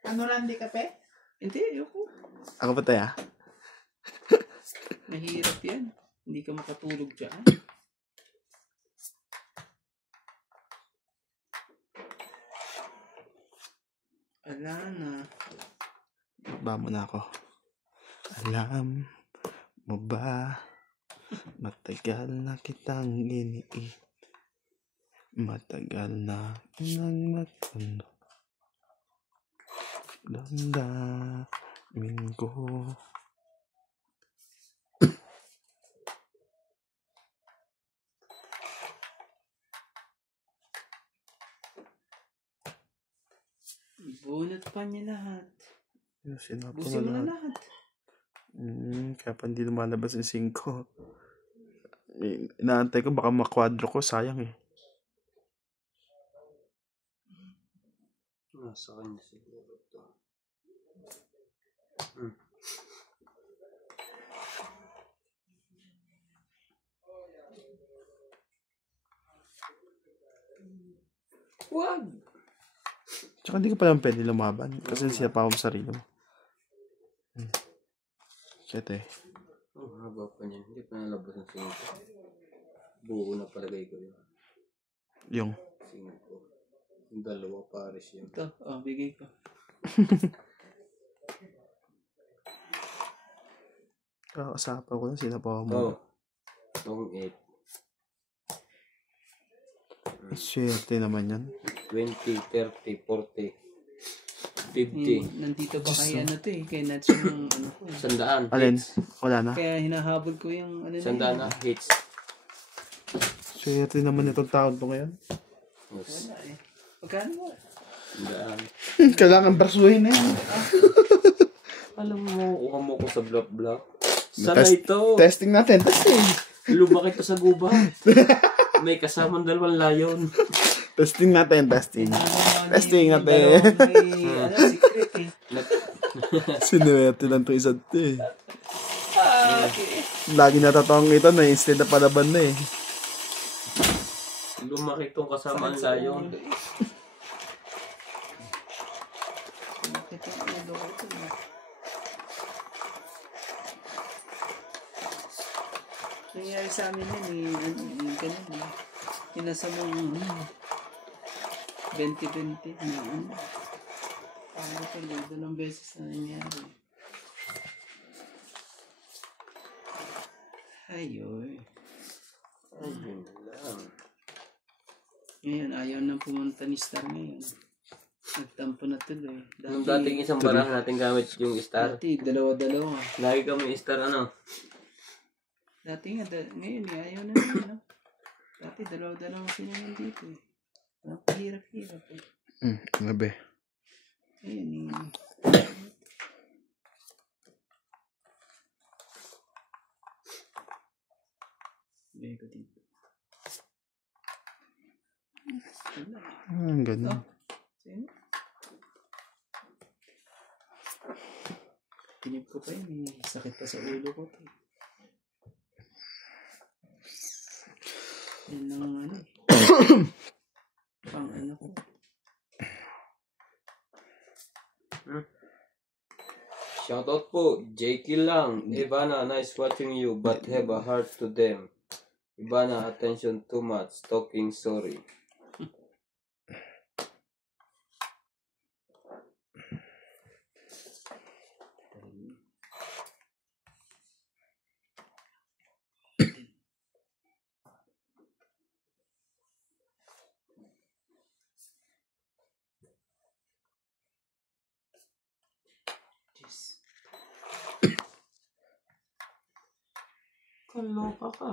Ano Randy kape? Hindi, ayoko. Ako pa tayo. Mahirap yan. Hindi ka makatulog dyan. Ala na. Ba mo na ako. Alam mo ba, matagal na kitang matagal na nang magkano. Damdamin ko. Bunot pa niya lahat. Sinapo Busin mo na na lahat. lahat. Kaya pa hindi lumalabas yung 5. Inaantay ko baka makwadro ko, sayang eh. Nasa kanya siguro ito. Wag! Tsaka hindi ka pa naman pwede lumaban. Kasi siya pa ako sa sarili mo. Shit eh. Oh, haba pa niya. Hindi pa nalabas ng 5. Buo na palagay ko yun. Yung 5. Yung 2 pares yun. Ito, bigay ko. kakasapan ko na sinapaw mo. Oh. Itong 8. Swerte naman yan. 20, 30, 40, 50. Nandito ba kay ano to eh? Kay Natsu ng ano ko eh. 100. Alin? Hits. Wala na. Kaya hinahabol ko yung ano 100 na hits. Swerte naman itong taon to ngayon. Yes. Wala eh. Magkano mo? 100. Kailangan brasuhin na yan. Alam mo, kuha mo ko sa block-block. Sana ito. Testing natin. Testing. Lumaki to sa gubat. May kasamang 2 layon. Testing natin. Testing. Testing Yung natin. dalawang may secret eh. Sinuwerte lang itong isa to eh. Okay. Lagi natatawang ito na instead na palaban na eh. Lumaki tong kasamang layon. Ito ang ulo ko ito eh. Nangyari sa amin yun eh. Ganun eh. Pinasamang 2020 na ano. Paano pala, dalawang beses na nangyari. Ayoy. Ayun lang. Ngayon, ayaw nang pumunta ni Star ngayon. Nagtampo na tuloy. Nung dating isang barahan natin gamit yung star. Dati, dalawa-dalawa. Lagi kami star ano. Dati nga, ngayon ayaw na naman. No? Dati, dalawa-dalawa sila nandito eh. Napahirap-hirap eh. Gabi. Ayun eh. Bigay ko dito. Ganun. Sino? Tinip ko pa yun eh. Sakit pa sa ulo ko. Yan lang ano eh. Pang ano ko. Shoutout po, JK lang. Ivana, nice watching you, but have a heart to them. Ivana, attention too much. Talking sorry. Jeez. Kaloka ka.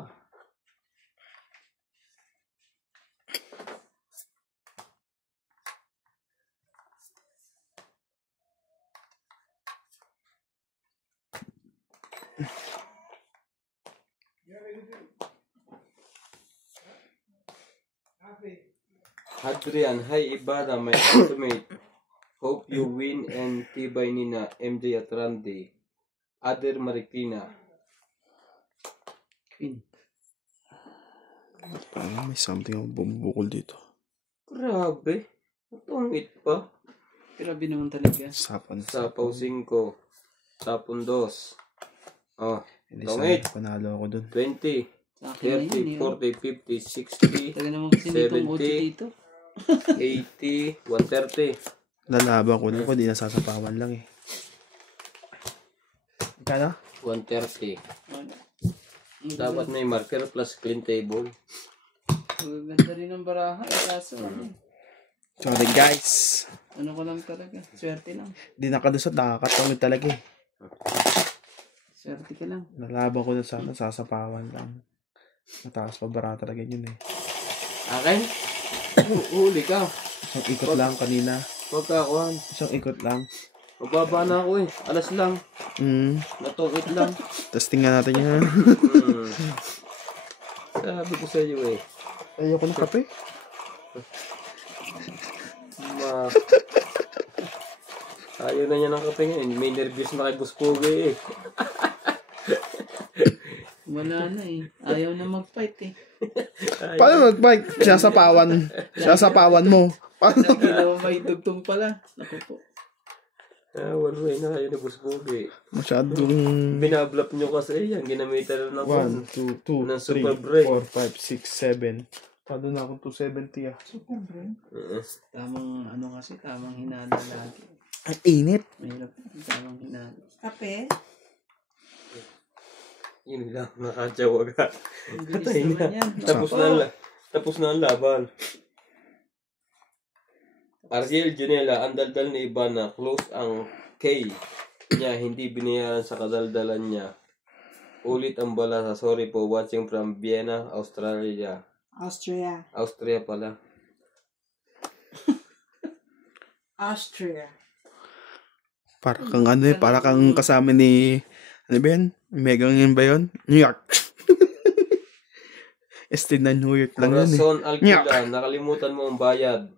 Adrian, hi Ibada, my ultimate. Hope you win and tibay nina MJ at Randy. Ader Marikina. Queen. Parang may something akong bumubukol dito. Grabe. Matungit pa. Grabe naman talaga. Sapan. Sapaw 5. Tapon 2. Oh, Hindi tungit. panalo ako dun. 20. Sa akin na yun 30, eh. 40, 50, 60, Taga naman kasi nitong audio 70. dito. 80, 130. Lalaban ko na ako, di nasasapawan lang eh. Kano? 130. Ano? Dapat may marker plus clean table. Ganda rin ang baraha. Kaso ano. Sorry guys. Ano ko lang talaga. Swerte lang. Di nakalusot, nakakatawid talaga eh. Swerte ka lang. Nalaban ko na sana, sasapawan lang. Mataas pa bara talaga yun eh. Akin? Huli ka. Isang ikot lang kanina. Huwag ka, Juan. Isang ikot lang. Mababa na ako eh. Alas lang. Natungit lang. Tapos tingnan natin yan. Sabi ko sa iyo eh. Ayoko ng kape. Ayaw na niya ng kape ngayon. May nervous na kay Buspoge eh. Wala na eh. Ayaw na mag-fight eh. Paano mag-bike? Sasapawan mo. Paano? Hindi na may dugtong pala. Naku po. Wala na kayo na Buspoge. Masyadong... Binablap nyo kasi yan. Ginamitan na ng 1, 2, 2, ng 3, super break. 4, 5, 6, 7. Tado na akong 270 ah. Tamang ano kasi, tamang hinala lagi. Ang init. Mahirap. Tamang hinala. Kape? Yun lang. Nakadyaw agad. Ang bilis Patay na. naman yan. Tapos na ang laban. Ariel Junela, ang daldal ni Ivana, close ang K niya, hindi binayaran sa kadaldalan niya. Ulit ang bala sa sorry po, watching from Vienna, Australia. Austria pala. Austria. Para kang ano eh, para kang kasama ni... Ano ba yan? Megang yun ba yun? New York. Este na New York lang yun eh. Corazon Alquila, nakalimutan mo ang bayad.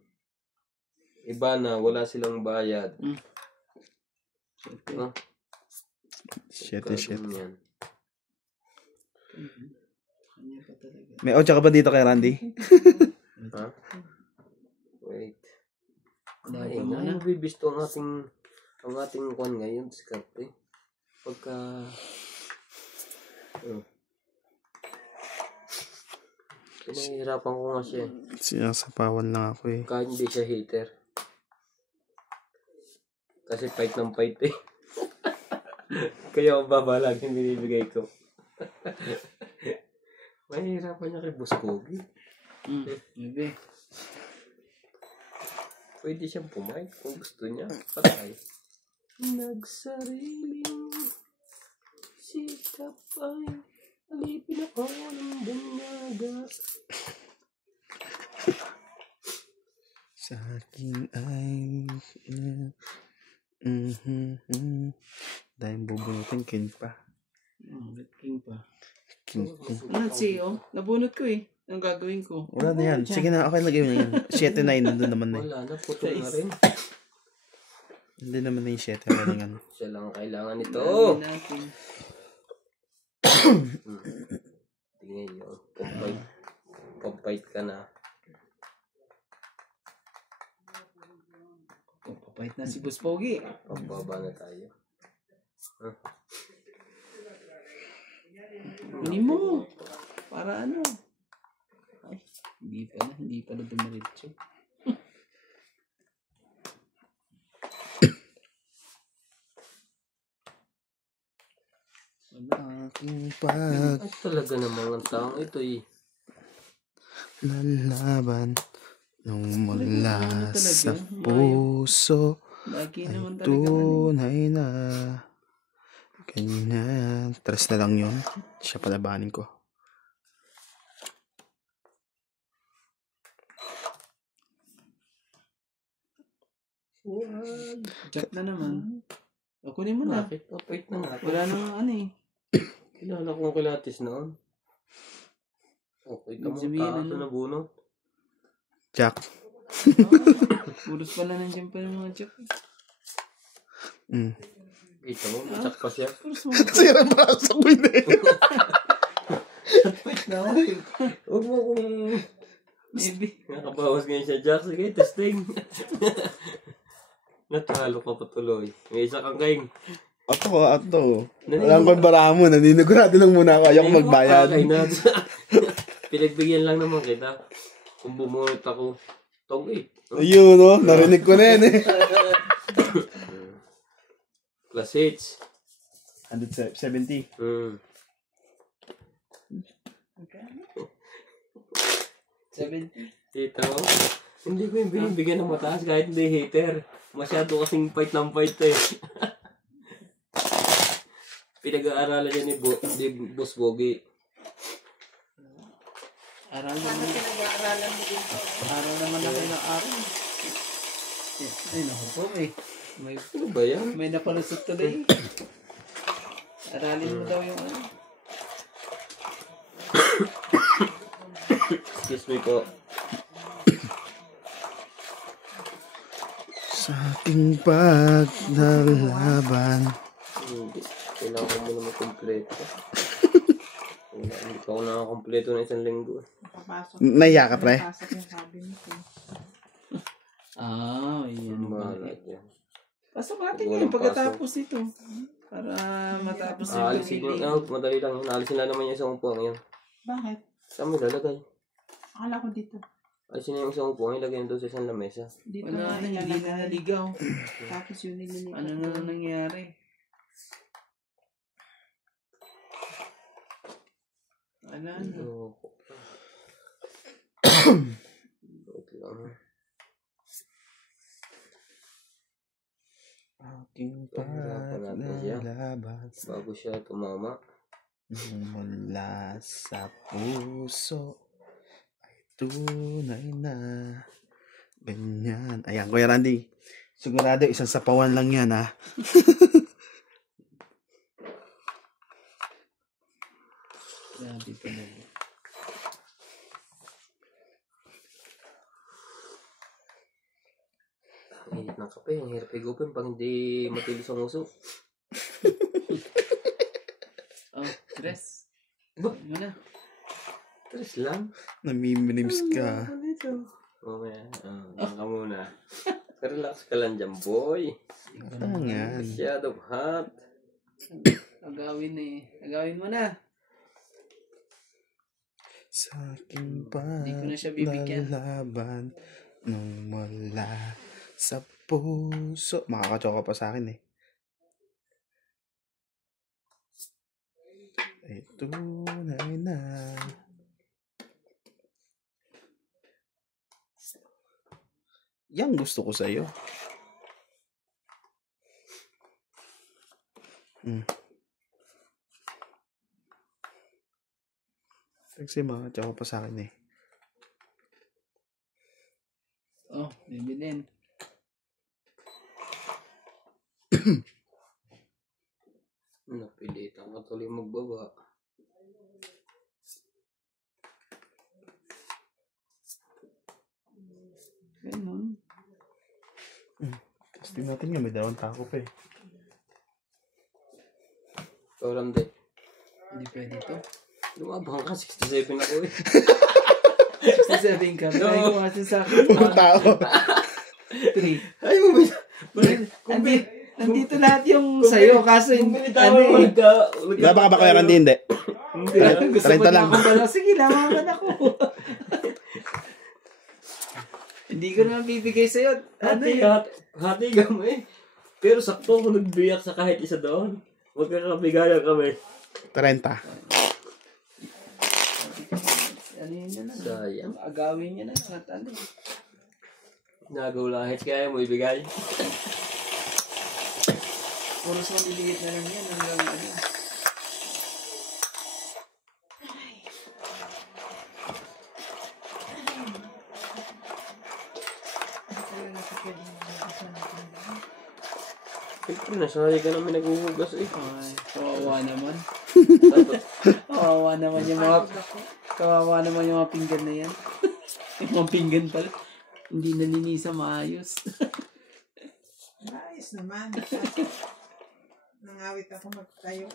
Ivana, wala silang bayad. No? Shit. Yan. Kanya pa talaga. May otsa ka ba dito kay Randy? Ha? Wait. Laban Ay, mo na. nabibisto ang ating kwan ngayon, diskarte. Pagka Pinahihirapan ko nga siya. Sinasapawan lang ako eh. Kahit hindi siya hater. Kasi fight ng fight eh. Kaya ang baba lang yung binibigay ko. Mahihirapan niya kay Boss Kogi. Maybe. Pwede siyang pumayag kung gusto niya. Patay. Nagsariling sikap ay alipin ako ng banyaga. Sa akin ay... Dahil bubunutin, kin pa. King pa. Kin. Ano, CEO? Nabunot ko eh. Anong gagawin ko? Wala na yan. Sige na, okay lagay mo na yan. 7-9 nandun naman na eh. Wala na, putol na rin. Hindi naman na yung 7. Wala na yan. Siya lang ang kailangan nito. Gagawin natin. Tingnan nyo. Pampait ka na. Papait na si Boss Pogi. Pagbaba na tayo. Kunin mo. Para ano? Ay, hindi pala dumiretso. Aking pag Ay, talaga namang ang taong ito eh. lalaban nung mula talaga? sa puso Lagi ay naman talaga. Ano, tunay na ganyan. 3 na lang yun. Siya palabanin ko. Jack na naman. O, kunin mo na. Bakit? Papait na nga. Wala nang ano eh. Kilala ko ang kilatis noon. Okay, tamo Sabihin, taas ano? na bunot. Jack. Puros pala nandiyan pa yung mga Jack. Kita mo, masak pa siya. Puros mo. Sira braso ko yun eh. Wait na ako. Huwag mo kung Maybe. nakabawas ngayon siya, Jack. Sige, testing. Natalo ka patuloy. May isa kang kaing. Ato. Alam ko yung bara mo. Naninigurado lang muna ako. Ayoko magbayad. Ay, na. Pinagbigyan lang naman kita. Kung bumunot ako. Tong eh. Ayun, no? Narinig ko na yan eh. Plus H. 170. Okay. 70. Dito. Hindi ko yung binibigyan ng mataas kahit hindi hater. Masyado kasing fight ng fight eh. Pinag-aaralan niya ni Boss Bogi. Aral Sana naman. pinag-aaralan mo din to. Aral naman ako ng aral. Ay, naku po eh. Ano ba yan? May napalusot tuloy. Aralin mo daw yung ano. Excuse me po. Sa aking paglalaban. Hindi. Kailangan ko muna mag-kompleto. Hindi pa ako nakakompleto na isang linggo. Papasok. Naiya ka, pre? Papasok yung cabinet ko. Ayan. Bahala dyan. Pasok natin Walang yan pagkatapos ito. Para matapos yung Aalisin meeting. yun. Madali lang yun. Aalisin lang naman yung isang upuan yun. Bakit? Saan mo ilalagay? Akala ko dito. Alisin na yung isang upuan. Ilagay na doon sa isang lamesa. Dito Wala na, hindi na naligaw. Tapos yun nililipat. Ano na nangyari? Wala na. Loko. Loko lang. Aking Pahirapan natin siya. paglalaban. Bago siya tumama. Mula sa puso ay tunay na ganyan. Ayan, Kuya Randy. Sigurado isang sapawan lang yan, ha? Grabe talaga. Ang init ng kape. Ang hirap higupin pag hindi matilis ang uso. Oh, dress. Ba? Ano na? Tres lang. Namiminims ka. Okay. Diyan ka muna. Relax ka lang dyan, boy. Tangan. Masyado hot. Agawin eh. Agawin mo na. sa aking Hindi ko na siya bibigyan. paglalaban nung mula sa puso. Makakachoka pa sa akin eh. Ay tunay na. Yang gusto ko sa'yo. Kasi makakachoka pa sa akin eh. Oh, bibilin. Napilitan ka tuloy magbaba. Ganun. Testing natin nga, may dalawang tako pa eh. Ikaw lang din. Hindi pwede to. Lumabang ka, 67 ako eh. 67 ka. Try ko kasi sa akin. Puro tao. 3. Ay, bumili. Nandito lahat yung sa'yo. Kaso yung ano eh. Baka ba kaya hindi? Gusto mo 30 na lang. akong pala. Sige, lamangan ako. Hindi ko na bibigay sa'yo. Ano eh. Hati ka mo eh. Pero sakto ako nagbiyak sa kahit isa doon. Magkakabigayan kami. 30. Ano yun na lang. Sayang. Agawin niya na. At ano eh. Nagaw lahit kaya mo ibigay. Puros maliliit na lang yan. Hanggang ano. Siyempre, nasanay ka namin naghuhugas eh. Ay, kawawa naman. Kawawa naman yung mga... Kawawa naman yung mga pinggan na yan. Yung mga pinggan pala. Hindi naninisa maayos. Nice naman. Nangawit ako magtayo.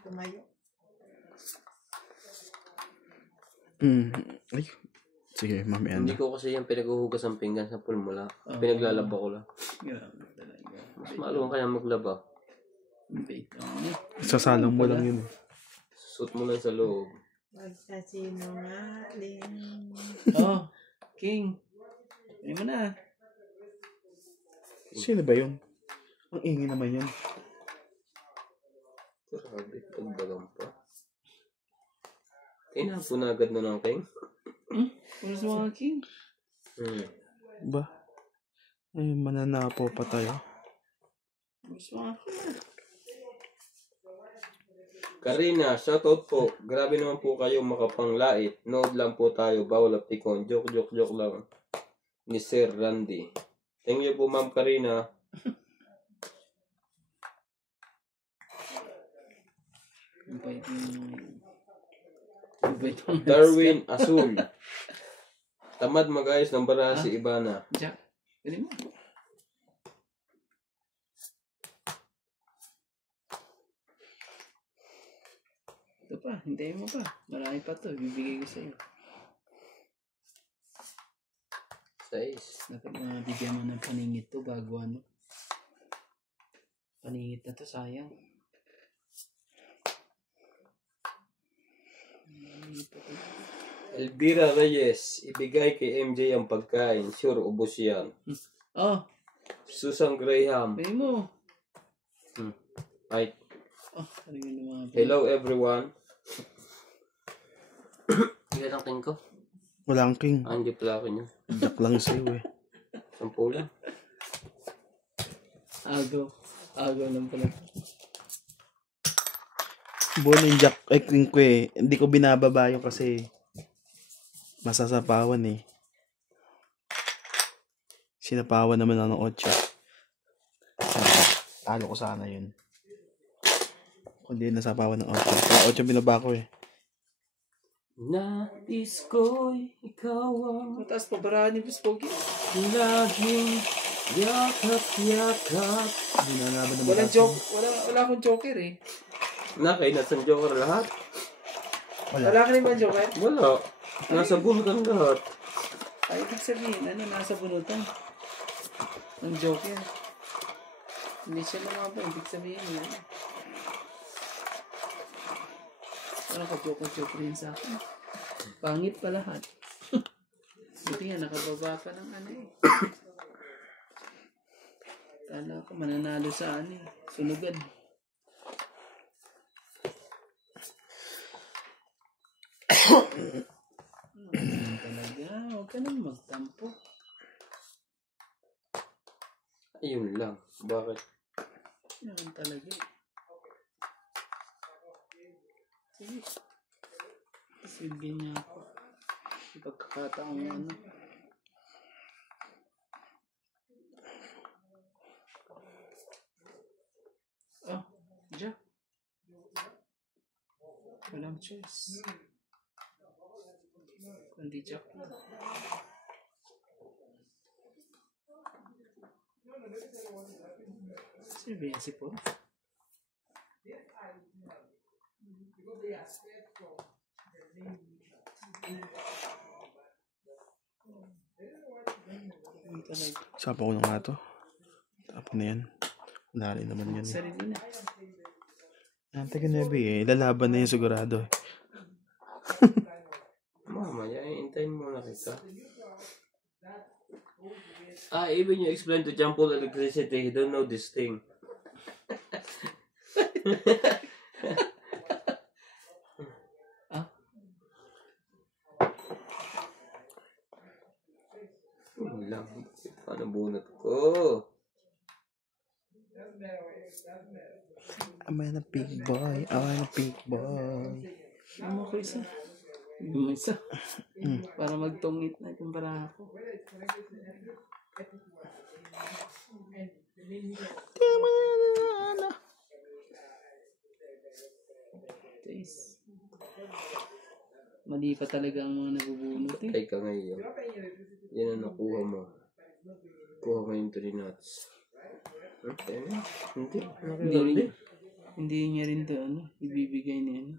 Tumayo. Ay. Sige, mamaya Hindi na. ko kasi yung pinaghuhugas ang pinggan sa pulmula. Pinaglalaba ko lang. Grabe talaga. Mas maluwang kaya maglaba. Wait, Sasalang mo lang yun eh. Suot mo lang sa loob. Magsasinungaling. Oh, King. Ano mo na? Sino ba yun? Ang ingin naman yun. Grabe, pagdagang pa. Tinapon na agad na ng king. Puros mga King. Ba? Ay, mananapo pa tayo. Puros mga King. Karina, shoutout po. Grabe naman po kayo makapanglait. Nood lang po tayo, bawal aptikon. Joke lang. Ni Sir Randy. Thank you po, Ma'am Karina. Darwin Azul. Tamad mag-ayos ng baraha si Ibana. Jack, pwede mo. Ito pa, hintayin mo pa. Marami pa to, bibigay ko sa'yo. 6. Dapat bigyan mo ng paningit to bago ano. Paningit na to, sayang. Elvira Reyes, ibigay kay MJ ang pagkain. Sure, ubos yan. Oh, Susan Graham. pwede mo. Ay, Oh, ano yun yung mga... hello everyone. Ilan ang king ko? Wala kang king. Hindi pala ako nyo. Jack lang sa'yo eh. 10 lang. Agaw lang pala. Buo na yung jack, king ko eh. Hindi ko binababa yung kasi masasapawan eh. Sinapawan naman ako ng 8. Talo ko sana yun. Kundi nasapawan ng 8. 8 binaba ko eh. Nais ko'y ikaw ang Mataas pa, barahan ni Pogi. laging yakap-yakap. Binalaban naman Walang joke, wala akong joker eh. Nakainat sa Joker lahat? Wala ka naman joker? Wala. Nasa bunutan lahat. Ay, ibig sabihin, nasa bunutan. Ang joker. Hindi siya naman ba, ibig sabihin yan. Parang ka-joker rin sa akin. Pangit pa lahat. Buti nga, nakababa pa ng ano eh. Kala ko mananalo sa ano eh. Sunugan. Talaga, huwag ka nang magtampo. Ayun lang. Bakit? Yan talaga eh. Sige. Sige niya ako. Pagkakataong ano. Oh, Jack. Walang choice. Kundi Jack lang. Sino ba yan si Paul? Sapa ko na nga to. Tapos na yan. Dali naman yan. Sarili na. Ante ka na lalaban na yan sigurado eh. Mamaya, hintayin mo na kita. Even you explain to John Paul electricity, he don't know this thing. Lang. Paano bunot ko? I'm a big boy. I'm a big boy. Ano ko isa? Ano mo isa? Para magtungit na itong para ako. Taste. Mali pa talaga ang mga nabubunot eh. Ay ka ngayon. Yan ang nakuha mo. Kuha mo yung 3 nuts. Okay. Hindi. Hindi niya rin to ano, ibibigay niya ano.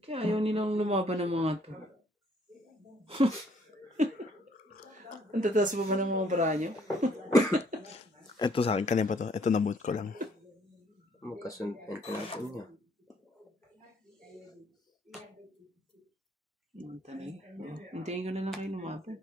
Kaya ayaw nilang lumaban ng mga to. Ang tataas pa ba ng mga bara nyo? Ito sa akin, kanina pa to. Ito nabut ko lang. Magkasunod natin niya. Hintayin ko na lang kayo lumaban.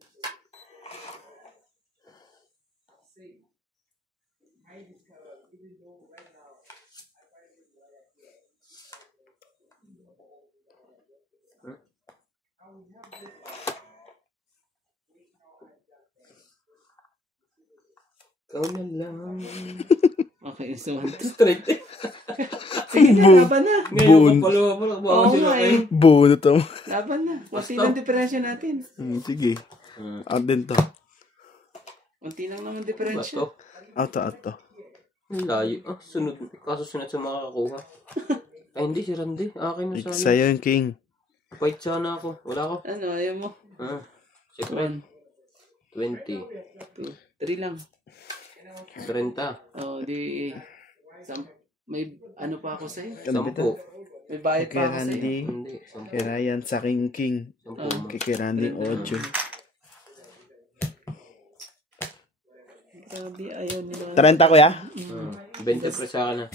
Ikaw na lang. Okay, so Straight eh. sige na, laban na. Ngayon ka pala mo. Nagbawa Oo sila nga eh. Bunot mo. Laban na. Kunti lang diferensya natin. Sige. Out din to. Kunti lang naman diferensya. Bato. Out to. Ang layo. Sunod. Kaso sunod sa makakakuha. Ay hindi si Randy. Akin na sana. Sa'yo yung king. Fight sana ako. Wala ako. Ano, ayaw mo? Secret. 1, 20. 2, 3 lang. 30. Oh, di... may ano pa ako sa'yo? 10. May bayad Kay pa ako sa'yo. Randy. Hindi. Kay Ryan sa king. Kay Randy 8. Grabe, ayaw nila. 30 kuya? 20 pre sa akin na.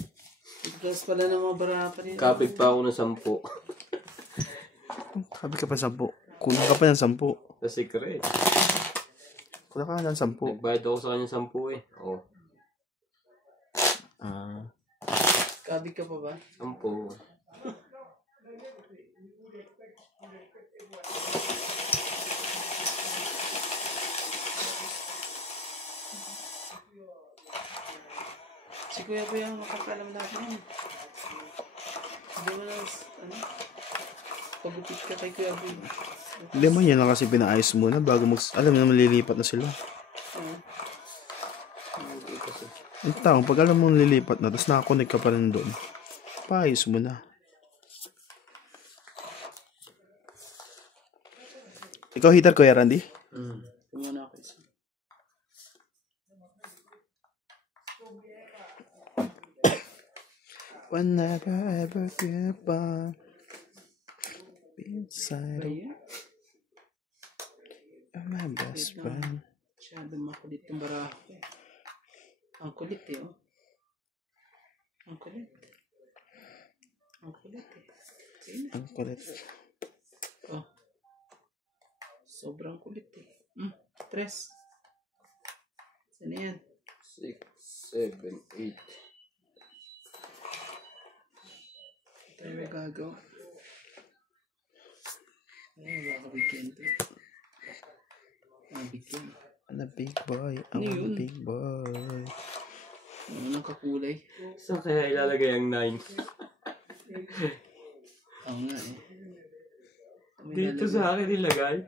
Gas pala ng mga bara pa nila. Kapit pa ako ng 10. Sabi ka pa 10. Kulang ka pa ng 10. Sa secret. Kulang ka ng 10. Nagbayad ako sa kanya 10 eh. Oo. Kabig ka pa ba? 10. Si Kuya Kuya ang makakalam natin. Hindi mo na, ano? Pagupit ka kay Kuya Kuya. Hindi mo yan lang kasi pinaayos muna bago alam na malilipat na sila. Yung taong pag alam mo lilipat na tapos nakakonect ka pa rin doon, paayos mo na. Ikaw hitter Kuya Randy? Kumuna ako isa. Whenever I ever get by inside of my best friend. Masyado makulit yung baraho ko eh. Ang kulit eh oh. Ang kulit. Ang kulit eh. Sige na. Ang kulit. Oh. Sobrang kulit eh. 3. Saan yan? 6, 7, 8. Tayo magagawa. Ay, makakabigyan to. Bigyan. I'm a big boy. I'm Ano a yun? big boy. Anong kakulay? Saan kaya ilalagay ang 9? Oo nga eh. Dito sa akin ilagay.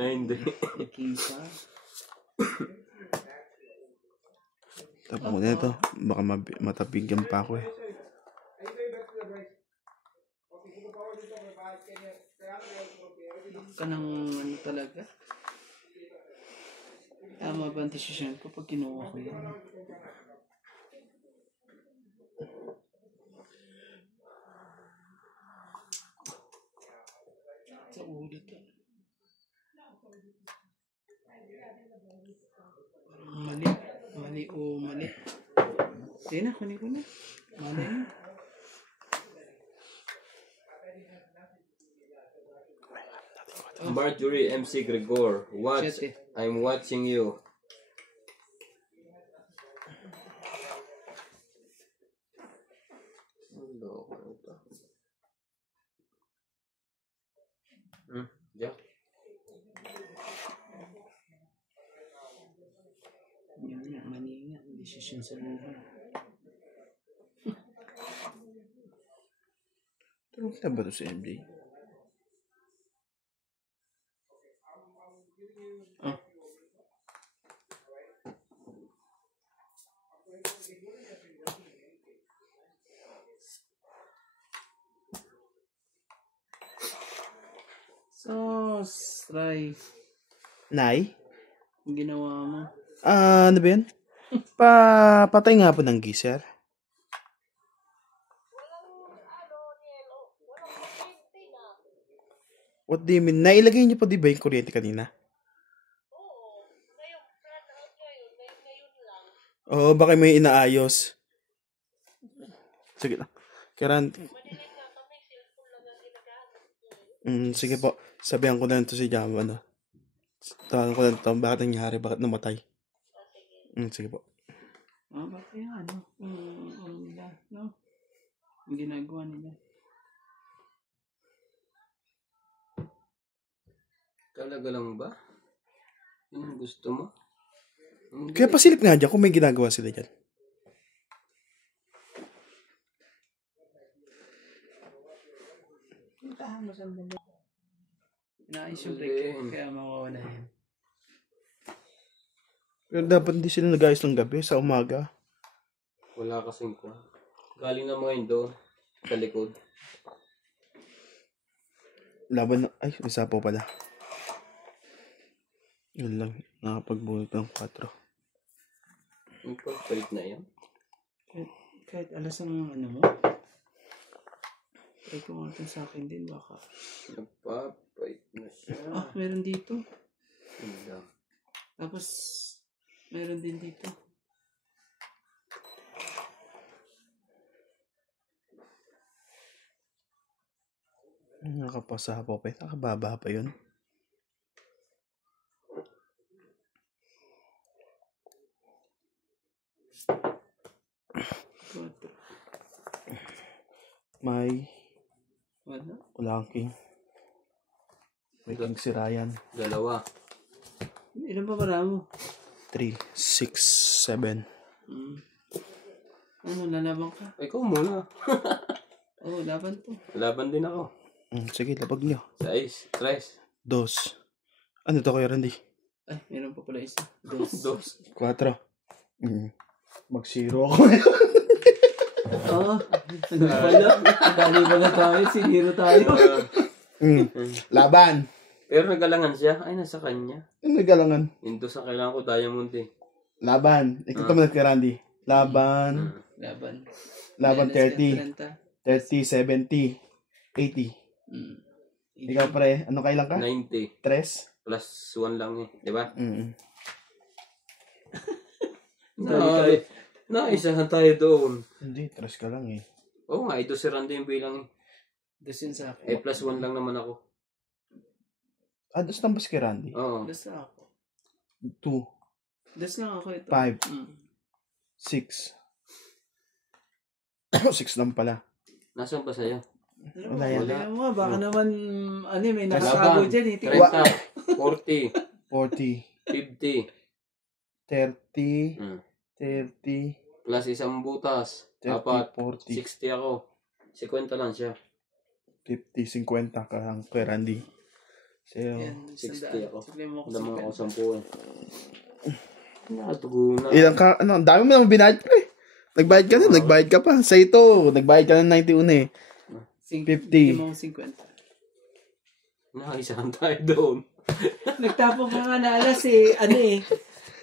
Ay, hindi. Nakisa. Tapos mo na ito. Baka matabigyan pa ako eh. Ka ng ano talaga? Tama ba ang desisyon ko pag kinuha ko yan? Sa ulit yan. Parang mali. Mali o mali. Sige na, kunin ko na. Mali na. Marjorie MC Gregor. Watch. Shit eh. I'm watching you. Loko ito. Jack. Yun nga, mali nga. Ang desisyon sa buhay. Tulong kita ba ito si MJ? Oh. So, try. Nay? Ang ginawa mo. Ano ba yan? Patay nga po ng geyser. What do you mean? Nailagay niyo pa di ba yung kuryente kanina? Oo, baka may inaayos. Sige lang. Kailan... sige po. Sabihan ko na ito si Jam. Tawagan ko na ito. Bakit nangyari? Bakit namatay? Sige po. Bakit yung ano? Nila, no? Ang ginagawa nila. Talaga lang ba? Yun ang gusto mo? Hindi. Kaya pasilip nga dyan kung may ginagawa sila dyan. Puntahan mo sandali. Inaayos yung break ko, kaya mawawala yan. Pero dapat hindi sila nag-ayos ng gabi sa umaga. Wala kasing ko. Galing na mga Indo. Sa likod. Laban na... Ay, isa po pala. Yun lang. Nakapagbuhat ng 4. Yung pagpalit na yan. Kahit alas ang ano mo. Try ko mga ito sa akin din baka. Nagpapalit na siya. Meron dito. Hindi. Tapos, meron din dito. Nakapasa po pa. Nakababa pa yun. May... Wala. Wala kang king. May king si Ryan. 2. Ilan pa para mo? 3, 6, 7. Ano, lalaban ka? Ikaw muna. Oo, laban to. Laban din ako. Sige, labag nyo. 6, 3. 2. Ano to kayo, Randy? Ay, meron pa pala isa. 2. 2. 4. Mag-0 ako. Oo. Ano pala? Dali pala tayo. Siniro tayo. Laban. Pero nagalangan siya. Ay, nasa kanya. Yung nagalangan. Yung sa kailangan ko, diamond eh. Laban. Ikaw naman kay Randy. Laban. Laban. Laban Minus 30. 30, 70, 80. Ikaw pre, ano kailan ka? 90. 3? Plus 1 lang eh. Di ba? Dali tayo. Naisahan tayo doon. Hindi, tres ka lang eh. Oo nga, ito si Randy yung bilang eh. Das yun sa akin. +1 lang naman ako. Dos lang ba si Randy? Oo. Das lang ako. 2, Das lang ako ito. 5, Mm. 6. 6 lang pala. Nasaan ba sa'yo? Wala yan. Wala mo, baka naman, may Laban. nakakago dyan eh. 30, 40, 40, 50. 30, Hmm. 30, Plus isang butas. 30, Apat. 40, 60 ako. 50 lang siya. 50, 50 ka lang kay Randy. So, Yan, 60 ako. Sabi mo ako Lamang ako 50. 10 eh. Natugunan. ilang ka, ang dami mo naman binayad pa eh. Nagbayad ka na, nagbayad ka pa. Sa ito, nagbayad ka na 91 eh. 50. Bigyan mo akong 50. Naisahan tayo doon. Nagtapon ka nga na alas eh.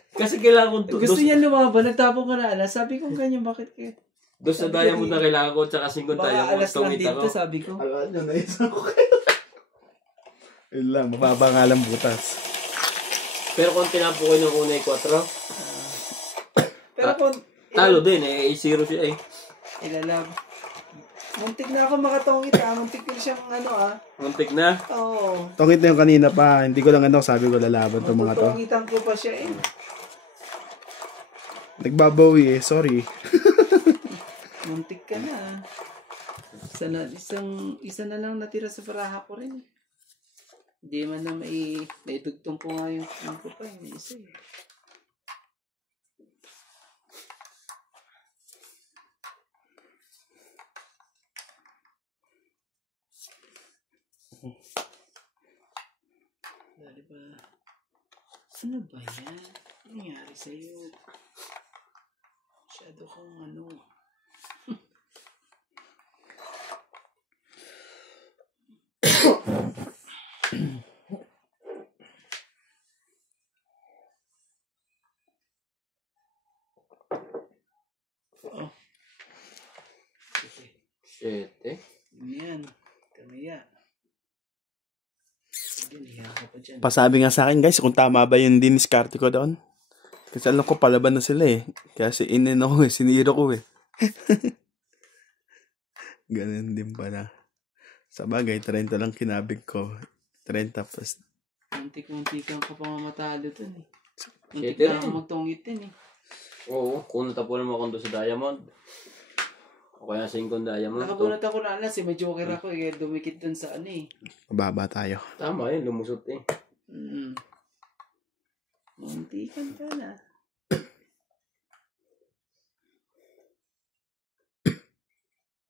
Kasi kailangan ko Gusto niya lumaban, nagtapon ka na alas. Sabi ko ganyan, bakit kayo? doon sa diamond na kailangan ko, tsaka 50 Baka diamond. alas lang Tungit dito, ako. sabi ko. Alam nyo, naisang ko kayo. Yun lang, mababa nga lang butas. Pero kung tinapo ko yung unay 4, Pero kung talo din eh. 0 siya eh. ilalab. Muntik na ako makatungit muntik ko siyang Muntik na. Oo. Tungit na yung kanina pa, hindi ko lang sabi ko lalaban tong mga to. Matutungitan ko pa siya eh. Nagbabawi eh, sorry. Muntik ka na. Isa na lang natira sa baraha ko rin eh. Hindi man na maidugtong ko nga yung ko pa yung isa eh. Dali ba? Ano ba yan? Ano nangyari sa'yo? Masyado kong Oh. Okay. 7. Yan. Kamaya. Sige, liha ka pa dyan. Pasabi nga sa akin guys, kung tama ba yung diniskarte ko doon. Kasi alam ko palaban na sila eh. Kasi inino ko eh, siniro ko eh. Ganun din pala. Sa bagay, 30 lang kinabig ko. 30 plus. Muntik-muntikan ka pa mamatalo dun eh. Muntik Ito na rin. ako magtungit din eh. Oo, kung natapunan mo ako doon sa diamond. O kaya 5 diamond. Nakabunot ako na alas eh. May joker ako eh. Dumikit dun sa Mababa tayo. Tama yun, lumusot eh. Muntikan ka na.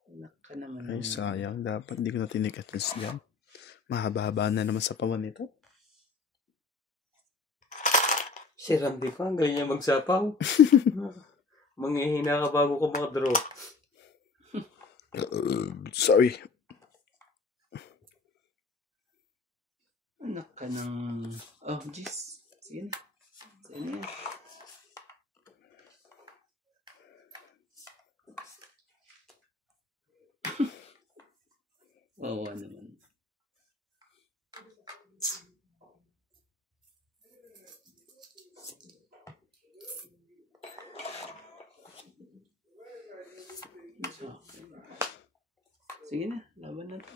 Anak ka naman. Ay, sayang. Dapat hindi ko na tinikat dyan. Mahaba-haba na naman sa pawan nito. Si Randy pa, ang galing niya magsapaw. Manghihina ka bago ka makadraw. Sorry. Anak ka ng... Oh, jeez. Sige na. Sige na yan. Wawa naman. Sige na, laban na to.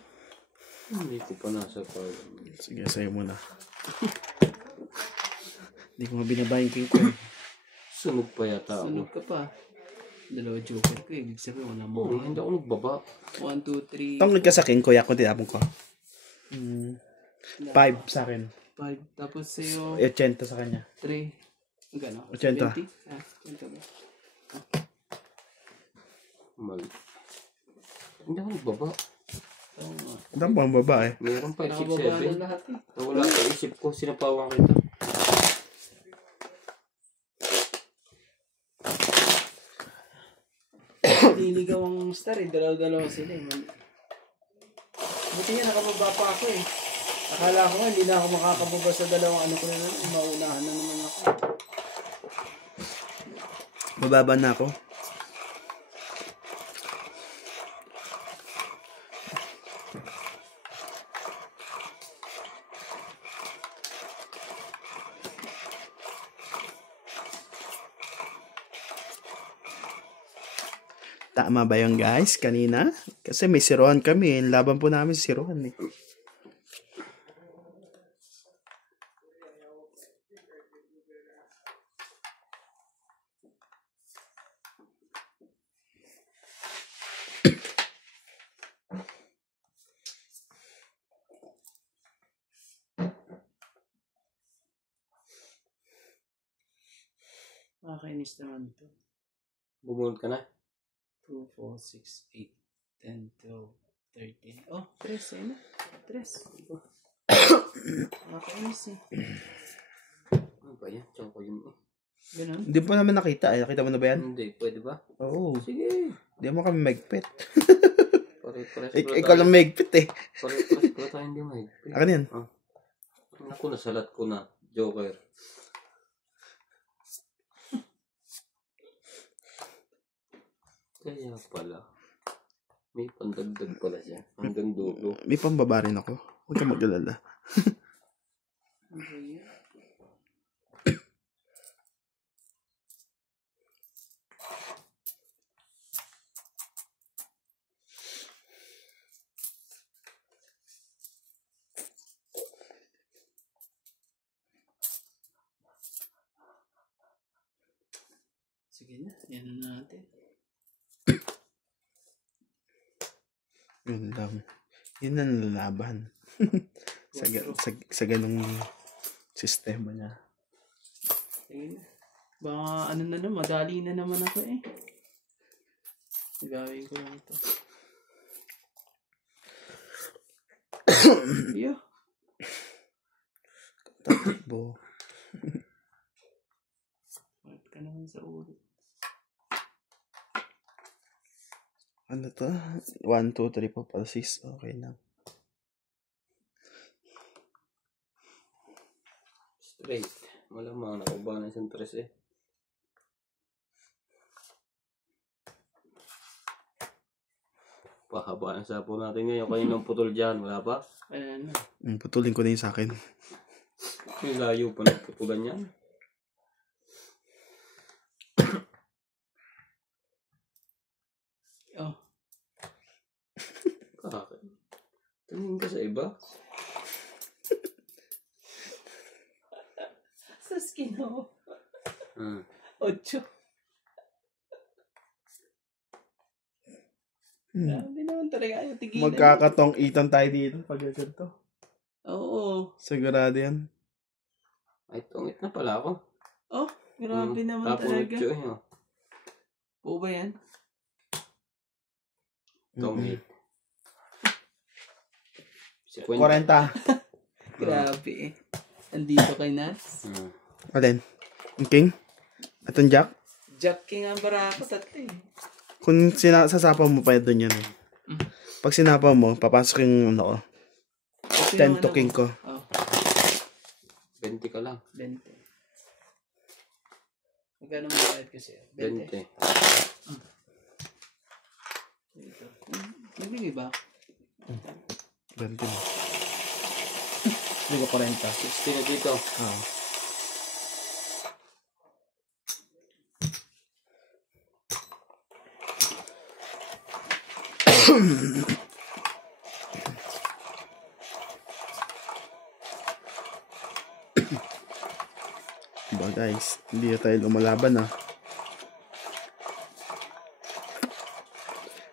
Hindi ko pa nasa pag. Sige, sa'yo muna. Hindi ko mabinaba yung king ko. Sunog pa yata Sunog ako. ka pa. Dalawa joker ko eh. Ibig sabihin, wala mo. Oo, hindi ako nagbaba. 1, 2, 3, Tungkol ka sa king, kuya ko, tinapon ko. 5 sa akin. 5. Tapos sa'yo, 80 sa kanya. 3. Magkano? 80. 70? 80 ba? Mali. Hindi ako nagbaba. Oo nga. Ang pang babae. Meron pa, Nakababa na 6-7. lahat eh. Nawala sa isip ko, sinapawan kita. Niligaw ang star eh. Dalaw-dalaw sila eh. Buti nga nakababa pa ako eh. Akala ko nga hindi na ako makakababa sa dalawang ano ko na naman. Maunahan na naman ako. Mababa na ako. Tama ba yun, guys? Kanina? Kasi may si Rohan kami. Laban po namin si Rohan eh. Makakainis naman to. Bumunod ka na. 2, 4, 6, 8, 10, 12, 13. Oh, 3. Ayun na. 3. Makakainis eh. Ano ba yan? Choco yun eh. Ganun. Hindi po naman nakita eh. Nakita mo na ba yan? Hindi, pwede ba? Oo. Sige. Hindi mo kami magpit. Pare-pares Ikaw lang magpit eh. Pare-pares ko tayo hindi may. Akin yan. Naku, nasalat ko na. Joker. Kaya pala. May pandagdag pala siya. Hanggang dulo. May pambaba rin ako. Huwag ka mag-alala. Ano ba yun? Sige na, yan na natin. Yun lang. Yun ang lalaban. sa ganong sistema niya. Sige na. Baka ano na naman, madali na naman ako eh. Gawin ko lang ito. Iyo. Takbo. Wait ka naman sa ulo. Ano to? 1, 2, 3, 4, 5, 6. Okay lang. Straight. Malamang nakuba na isang tres eh. Pahaba ang sapo natin ngayon. Kaninang putol dyan. Wala pa? Ayan na. Putulin ko na yung sa akin. May layo pa ng putulan yan. Oh. Bakit? Tingin ka sa iba? Sa skin mo. 8. Grabe naman talaga. Ayaw tigilan. Magkakatong itan tayo dito pag ganito. Oo. Sigurado yan. Ay, tungit na pala ako. Oh, grabe naman Tapunod talaga. siya eh. Oo ba yan? Tungit. 40. Grabe eh. Andito kay Nats. Alin? Ang king? At ang jack? Jack King ang barako tatlo eh. Kung sasapaw mo pa doon yan eh. Pag sinapaw mo, papasok yung ano ko. 10 to king ko. Oh, 20 ka lang. 20. Magkano mo bayad kasi? 20. Dito. Nagbigay ba? 20 mo. Hindi ko 40. 60 na dito. Diba guys, hindi na tayo lumalaban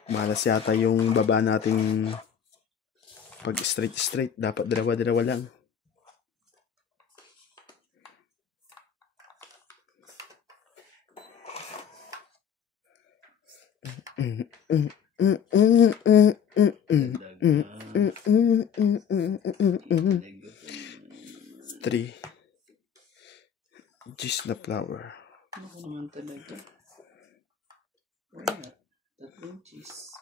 Malas yata yung baba nating pag straight. Dapat dalawa lang. Three. Gis na flower. Ano naman talaga? Wala. 3 cheese.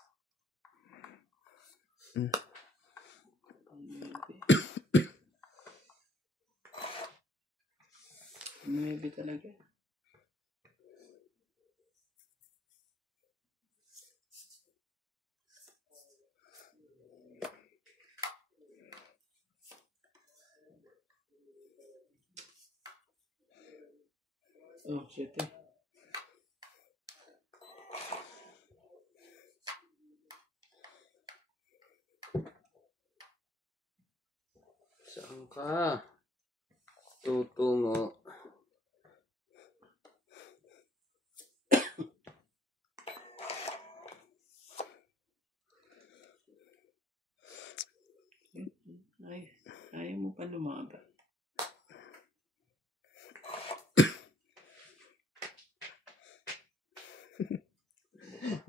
Maybe talaga. Oh, shit eh. ka. Tutungo. Ayaw mo pa lumaban.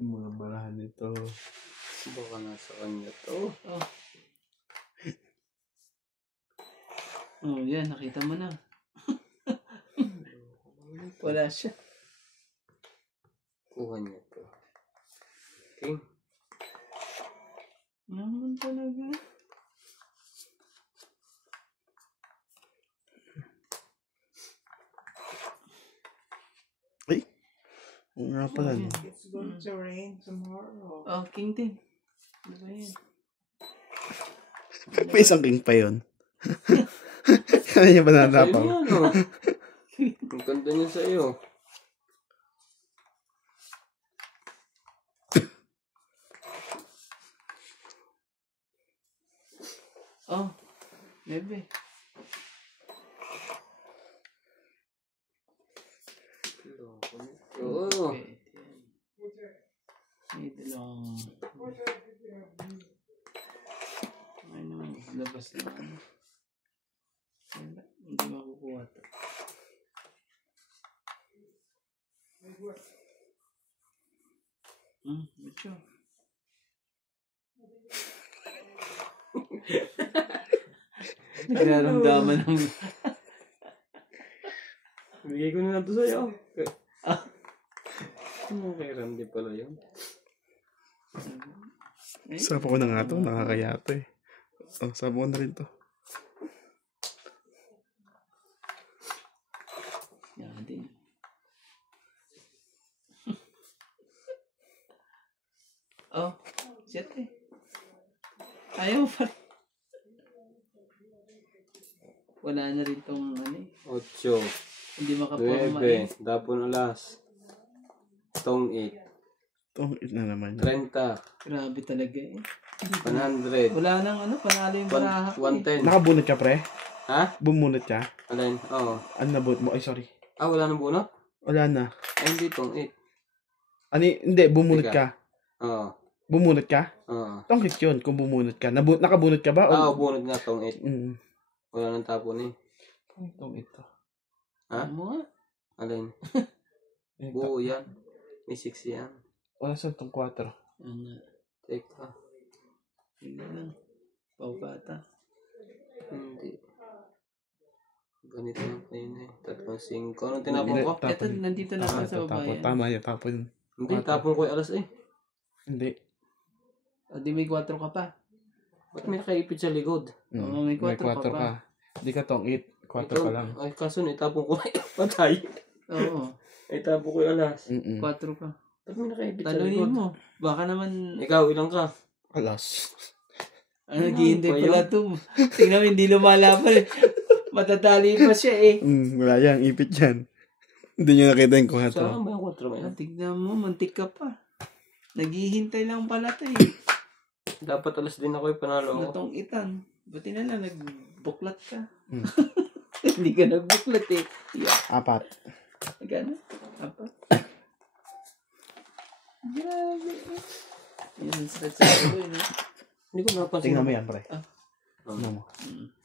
Mga barahan nito. Baka nasa kanya to. Oh, yan. Nakita mo na. Wala siya. Kuha niya to. King. Naman talaga. Ay! Oo nga pala, no? It's going to rain tomorrow. Oh, king din. Ano ba yan? May isang king pa yun. Kaya niya ba Sa'yo nanapaw? yan, no? Ang ganda niya sa'yo. Oh, bebe. Oo. May dalawang... Ano, labas na ano. Wala, hindi makukuha to. Macho. Nagkaramdaman ng... Bigay ko na lang to sa'yo. Ano kay Randy pala yun? Sarap ako na nga to. Nakakaya to eh. Oh, sarap ko na rin to. Yan din. Oh, shit eh. Ayaw pa. Wala na rin tong ano eh. 8. Hindi makaporma eh. 9. Dapon alas. Tong 8. Itong it na naman. 30. Grabe talaga eh. 100. Wala nang ano, panalo yung baraha ko eh. 110. Nakabunot ka, pre? Ha? Bumunot ka? Alin? Oo. Ano nabunot mo? Ay, sorry. Wala nang bunot? Wala na. Ay, hindi tong 8. Ano, hindi, bumunot Teka. ka. Oo. Bumunot ka? Oo. Tongkit yun kung bumunot ka. Nakabunot ka ba? Bunot nga tong 8. Mm. Wala nang tapon eh. Itong ito. Ha? Ano nga? Alin? Ito. Buo yan. May 6 yan. Wala sa itong 4. Ano? Teka. Hindi lang. Paubata. Hindi. Ganito lang kayo na eh. 3, 5. Anong tinapon ko? Tapon. Ito, nandito na ako sa baba yan. Tama yun, tapon. Hindi, tapon ko yung alas eh. Hindi. O, di may 4 ka pa. Ba't may nakaipit sa likod? Oo, may 4 ka ka. pa. Hindi ka tong 8. 4 ka lang. Ay, kaso naitapon ko na yung patay. Oo, Naitapon ko yung alas. 4 ka. Ba't may nakaipit sa Talunin likod? mo. Baka naman, Ikaw, ilang ka? Alas. naghihintay pa pala ito. Tingnan mo, hindi lumalaban eh. Matatali pa siya eh. Wala yan, ipit yan. Hindi nyo nakita yung 4. Saan ba yung 4 mo yan? Tignan mo, mantik ka pa. Naghihintay lang pala ito eh. Dapat alas din ako yung panalo ako. Natong itan. Buti na lang, nagbuklat ka. Hmm. Hindi ka nagbuklat eh. Yeah. 4. Gano'n? Apa? Grabe. Yan, stretch sa ulo eh. No? Hindi ko napansin. Tingnan mo yan, pre. Ah. Tingnan mo.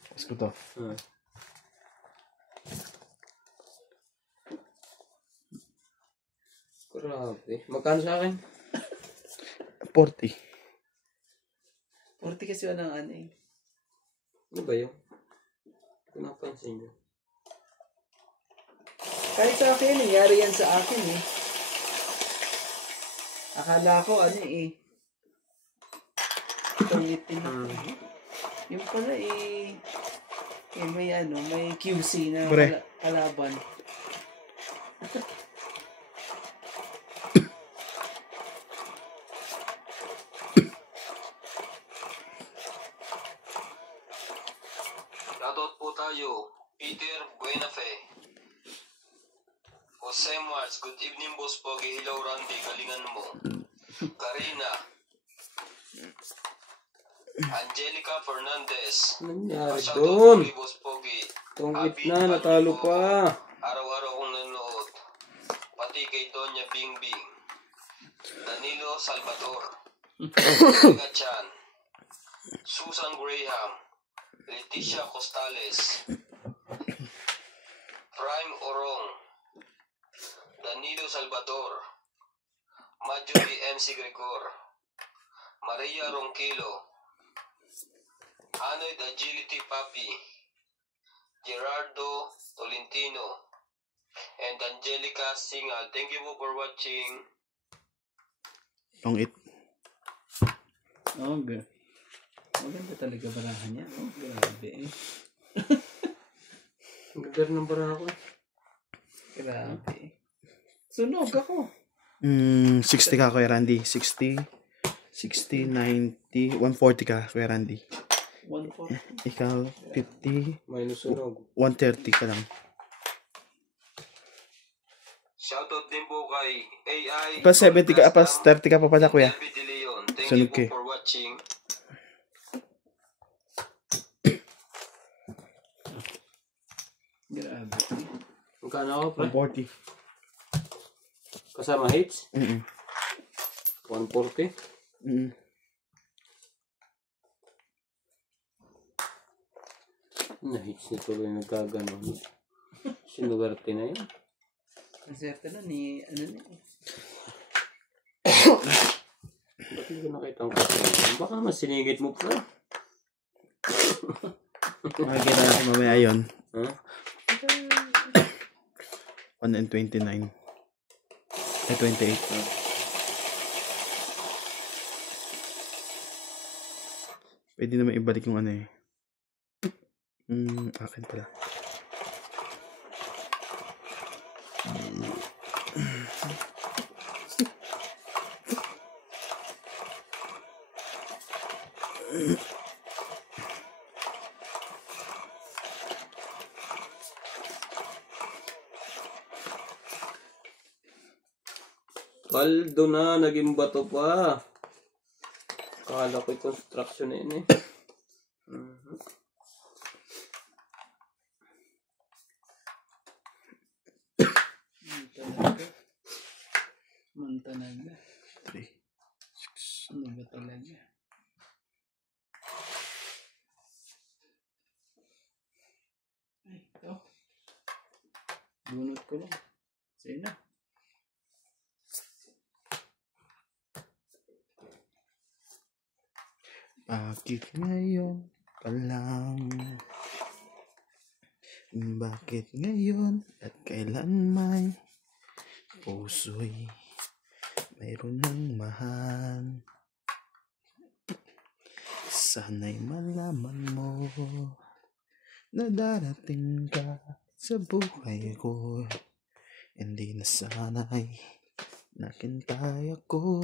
Tapos ko to. Grabe. Magkano sa akin? 40. 40 kasi walang ano eh. Ano ba yun? Hindi ko napansin yun. Kahit sa akin, nangyari yan sa akin eh. Akala ko ano eh. Tungitin ako. Yung pala eh. May ano, may QC na Pre. kalaban. Shoutout po tayo. Peter Buenafe. Jose Mars, good evening boss Pogi. Hello Randy, galingan mo. Karina. Angelica Fernandez. Nangyari Shoutout doon. kay Boss Pogi. Tungkit na, natalo pa. Araw-araw kong nanonood. Pati kay Doña Bingbing. Danilo Salvador. Vega Chan. Susan Graham. Leticia Costales. Prime Orong. Danilo Salvador. Marjorie MC Gregor. Maria Ronquillo. Anoid Agility Papi. Gerardo Tolentino. And Angelica Singal. Thank you po for watching. Long it. Oh, maganda talaga barahan niya. Oh, grabe eh. Magdar ng bara ako. Grabe. Sunog ako. 60 ka, Kuya Randy. 60, 90, 140 ka, Kuya Randy. 140. Ikaw, 50, Minus sunog. 130 ka lang. Shoutout din po kay AI. Pas 70 ka, pas 30 ka pa pala, Kuya. Elby De Leon. Thank Sunog you ka. po for watching. Grabe. Magkano ako, pre? 140. Kasama hits? 140? Na-hits na tuloy nagkaganon. Sinugarte na yun. Ang swerte na ni, ano na eh. Ba't hindi ko nakita ang kasama? Baka mas sinigit mo, pre. Makikita natin mamaya yun. Huh? 129. Ay, 28. Pwede naman ibalik yung ano eh. Akin pala. Kaldo na, naging bato pa. Akala ko'y construction na yun eh. Mantanaga. 3, 6. Ano ba talaga? Ay, ito. Bunot ko lang. Sa'yo na. Bakit ngayon pa lang? Bakit ngayon at kailan may puso'y mayroon ng mahal? Sana'y malaman mo na darating ka sa buhay ko. Hindi na sana'y nakintay ako.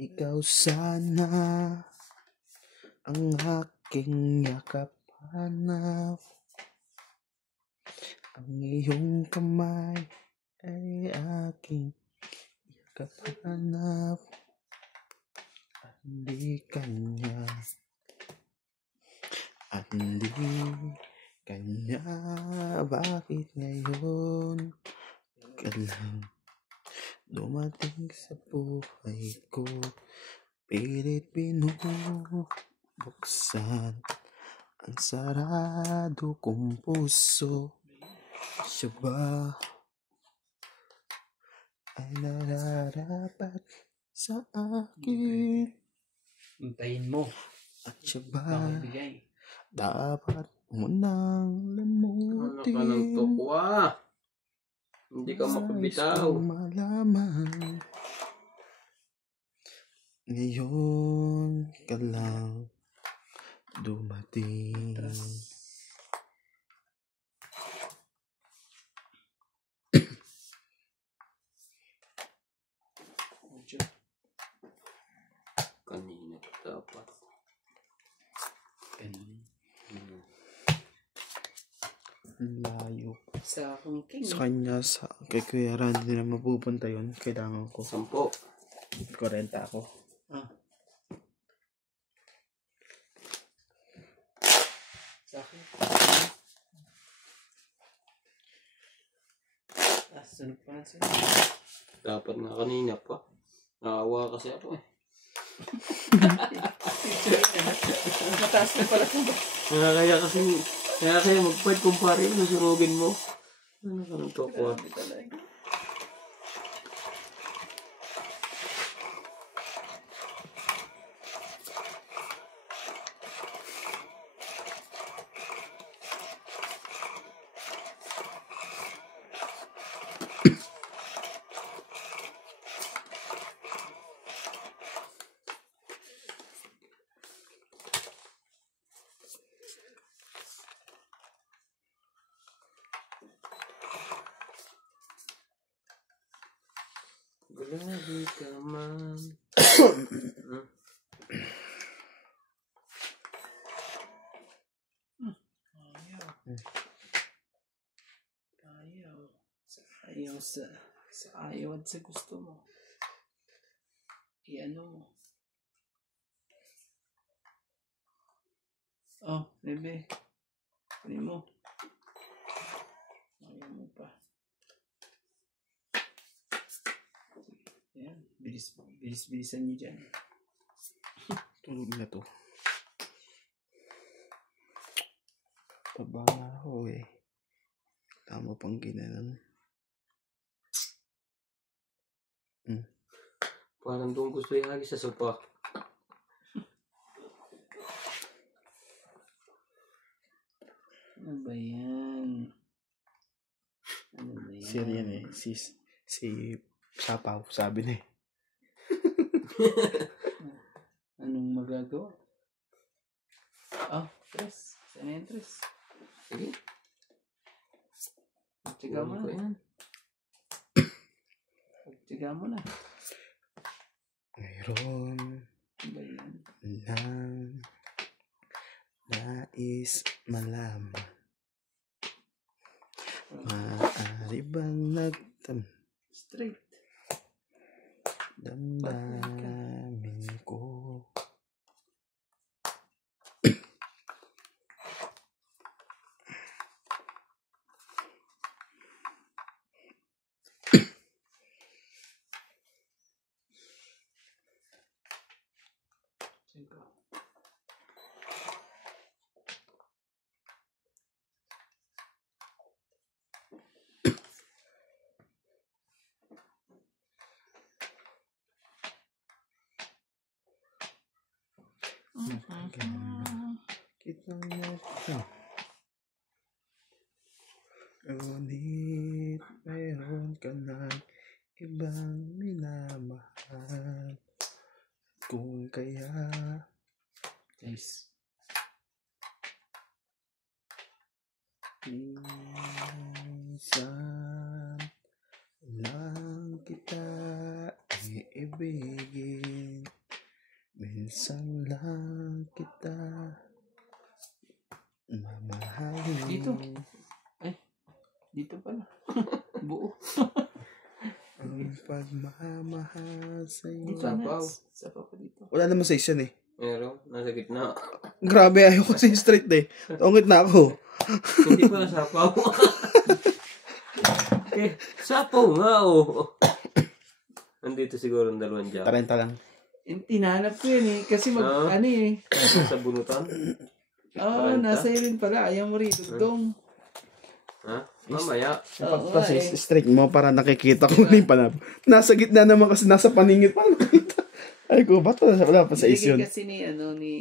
Ikaw sana ang aking yakap-hanap. Ang iyong kamay ay aking yakap-hanap. Hindi kanya bakit ngayon ka lang dumating sa buhay ko? Pilit binubuksan ang sarado kong puso. Siya ba ay nararapat sa akin? Hintayin mo. At siya ba Pakibigay. dapat mo nang Ano ka ng lamutin? tukwa? Hindi ka makabitaw. Nais kong malaman ngayon ka lang dumating. Kanina dapat. Ganun. Ang layo. Sa akong king. Sa kanya, kay Kuya Randy na mapupunta yun, kailangan ko. 10. 40 ako. Ah. Sakit. Sunog pa na sila. Dapat nga kanina pa. Nakawa kasi ako eh. Mataas na pala ito. Kaya mag-fight kumpare mo, sunugin mo. Ano ka nang tokwa? Grabe ka man. Ayaw at sa gusto mo. I-ano mo. Oh, bebe. Ano mo? Ayaw mo pa. Ayan, bilis-bilisan nyo dyan. Tulog na to. Pabaho eh. Tama pang ginanon. Parang doon gusto ihagi sa sopa. Ano ba yan? Ano ba yan? Sir yan eh. Si Sapaw, sabi na eh. Anong magagawa? Ah, tres. Saan na yan, tres? Sige. Tiga mo Ko na. yan. Tiga mo na. Mayroon Ano ba yan? nang nais malaman. Maaari bang Straight. damdamin ko? Cinco. Kitang nito. Ngunit mayroon ka ng ibang minamahal. Kung kaya Nice. minsan lang kita iibigin. Minsan lang kita mamahalin. Dito. Dito pala. Buo. Ang pagmamahal sa'yo. Dito Sapaw. na. Sapaw pa dito. Wala naman sa isa eh. Meron, nasa gitna. Grabe, ayaw kasi straight eh. Tungit na ako. Hindi pala sapaw. Eh, sapaw nga oh. Nandito siguro ang dalawang dyan. Tarenta lang. Tinanap ko yun eh. Kasi Ah. ano eh. Sa bunutan. Oo, nasa yun pala. Ayaw mo rin. Dugtong. Ha? Mamaya. Oo Kasi nga eh. straight mo para nakikita ko na yung panab. Nasa gitna naman kasi nasa paningit pa nakita. Ay ko, ba't wala pa sa is Bigay yun? kasi ni ano ni...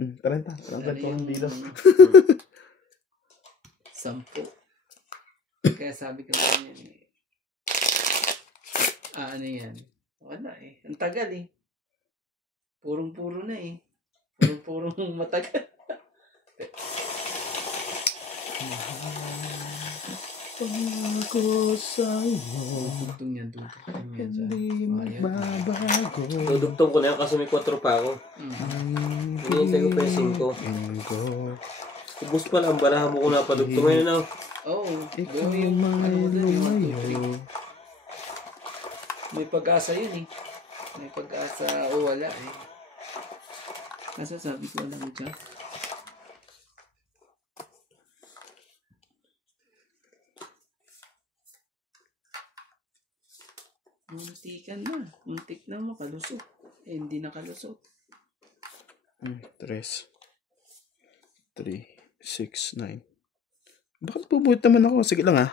30. Tarenta ko ng dilo. 10. Kaya sabi ko nga yan eh. Ano yan? Wala eh. Ang tagal eh. Purong-puro na eh. Purong-purong matagal. Pangako sa'yo, Dugtong yan, dugtong yan. hindi magbabago. Dudugtong ko na yan kasi may 4 pa ako. Hinihintay ko pa yung 5. Ko, Ubus pa lang, barahan mo ko na padugtong ngayon na. Oo. ikaw Yung may ano mo dun, yung 1, 2, 3. lumayo. May pag-asa yun eh. May pag-asa o wala eh. Masasabi ko lang dyan. Muntikan na. Muntik na makalusot. Eh, hindi nakalusot. 3, 6, 9. Bakit pubuhat naman ako? Sige lang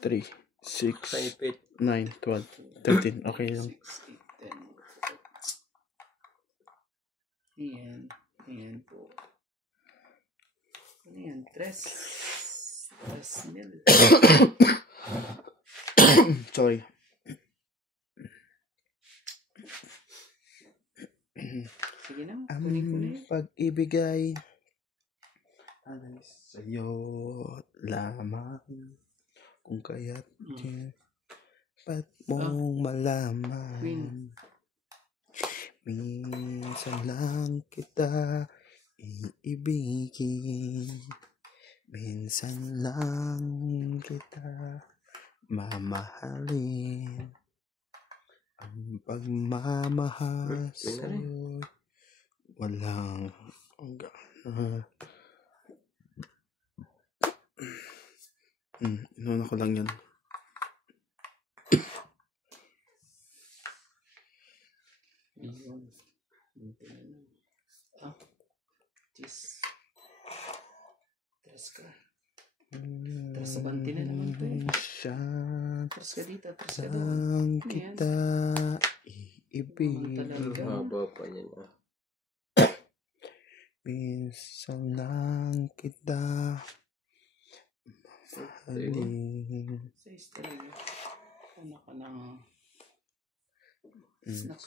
3, 6, Kaipit. 9, 12, 13. Okay lang. 6, 8, 10. Ayan. Ayan po. Ano yan? Tres nil. Sorry. Sige na. Kunin ko na yun. Pag-ibigay ay sa'yo lamang kung kaya't pat mong malaman. Queen. Minsan lang kita iibigin, minsan lang kita mamahalin. Ang pagmamahal sa'yo walang hanggan. Inuna ko lang yan. Ayun. Jeez. Tres ka. Tres sa banti na naman to eh. Tres ka dito, tres ka doon. Saan kita iibig. Talaga. Haba pa niya na. Minsan lang kita mahalin. Sais talaga. Anak ka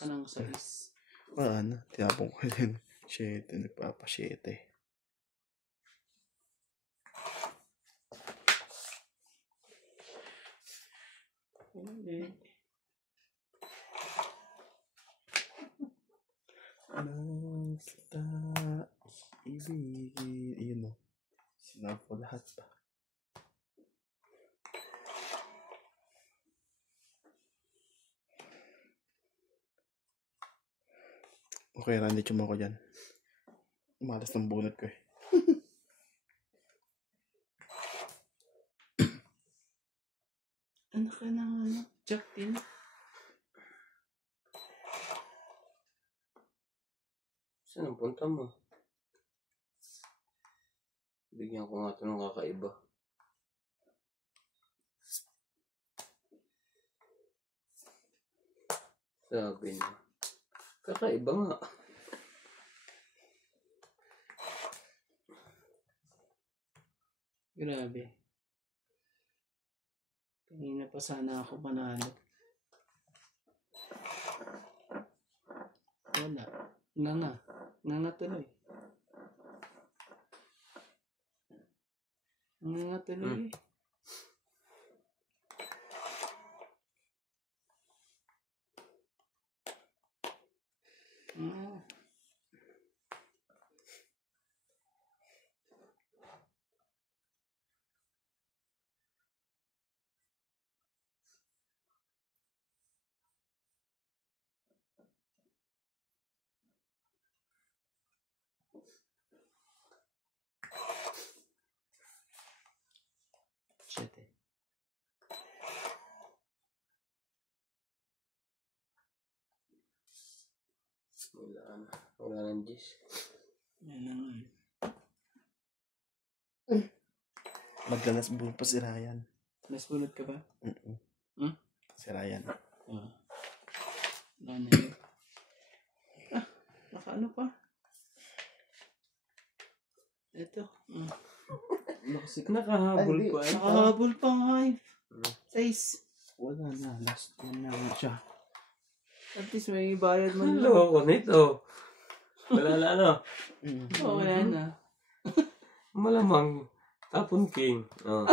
ng sais. Ano? Tinapong ko din. 7. Nagpapa-7. Nang kita ibigin. Iyon o. Sinapo lahat pa. Okay, Randy, tsuma ko dyan. Malas ng bunot ko eh. Anak ka ng Jack din. Saan ang punta mo? Bigyan ko nga ito ng kakaiba. Sabi niya. Kakaiba nga. Grabe. Kanina pa sana ako panalo. Wala. Nga tuloy. Nga tuloy eh. Shit eh. Wala nang G's. Yan na nga eh. Maglalas bull pa si Ryan. Naspunod ka ba? Si Ryan. Ano yun? Nakaano pa? Ito. Nakahabol pa. Nakahabol pa nga eh. Size. Wala na. Last one na siya. At least may bayad man lang. Hello, nito. Wala na ano. Oo, wala na. Malamang. Tapon king. Oh.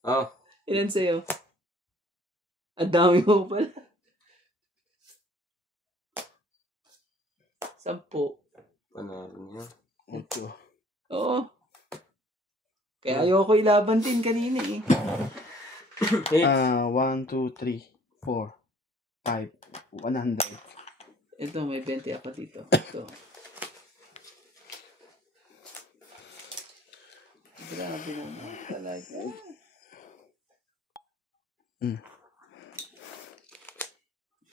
Oh. Ilan sa'yo? Ang dami mo pala. 10. Panalo niya. Ito. Oo. Kaya ayoko ilaban din kanina eh. 1, 2, 3, 4, 100. Ito, may 20 ako dito. Ito. Grabe naman. Talaga.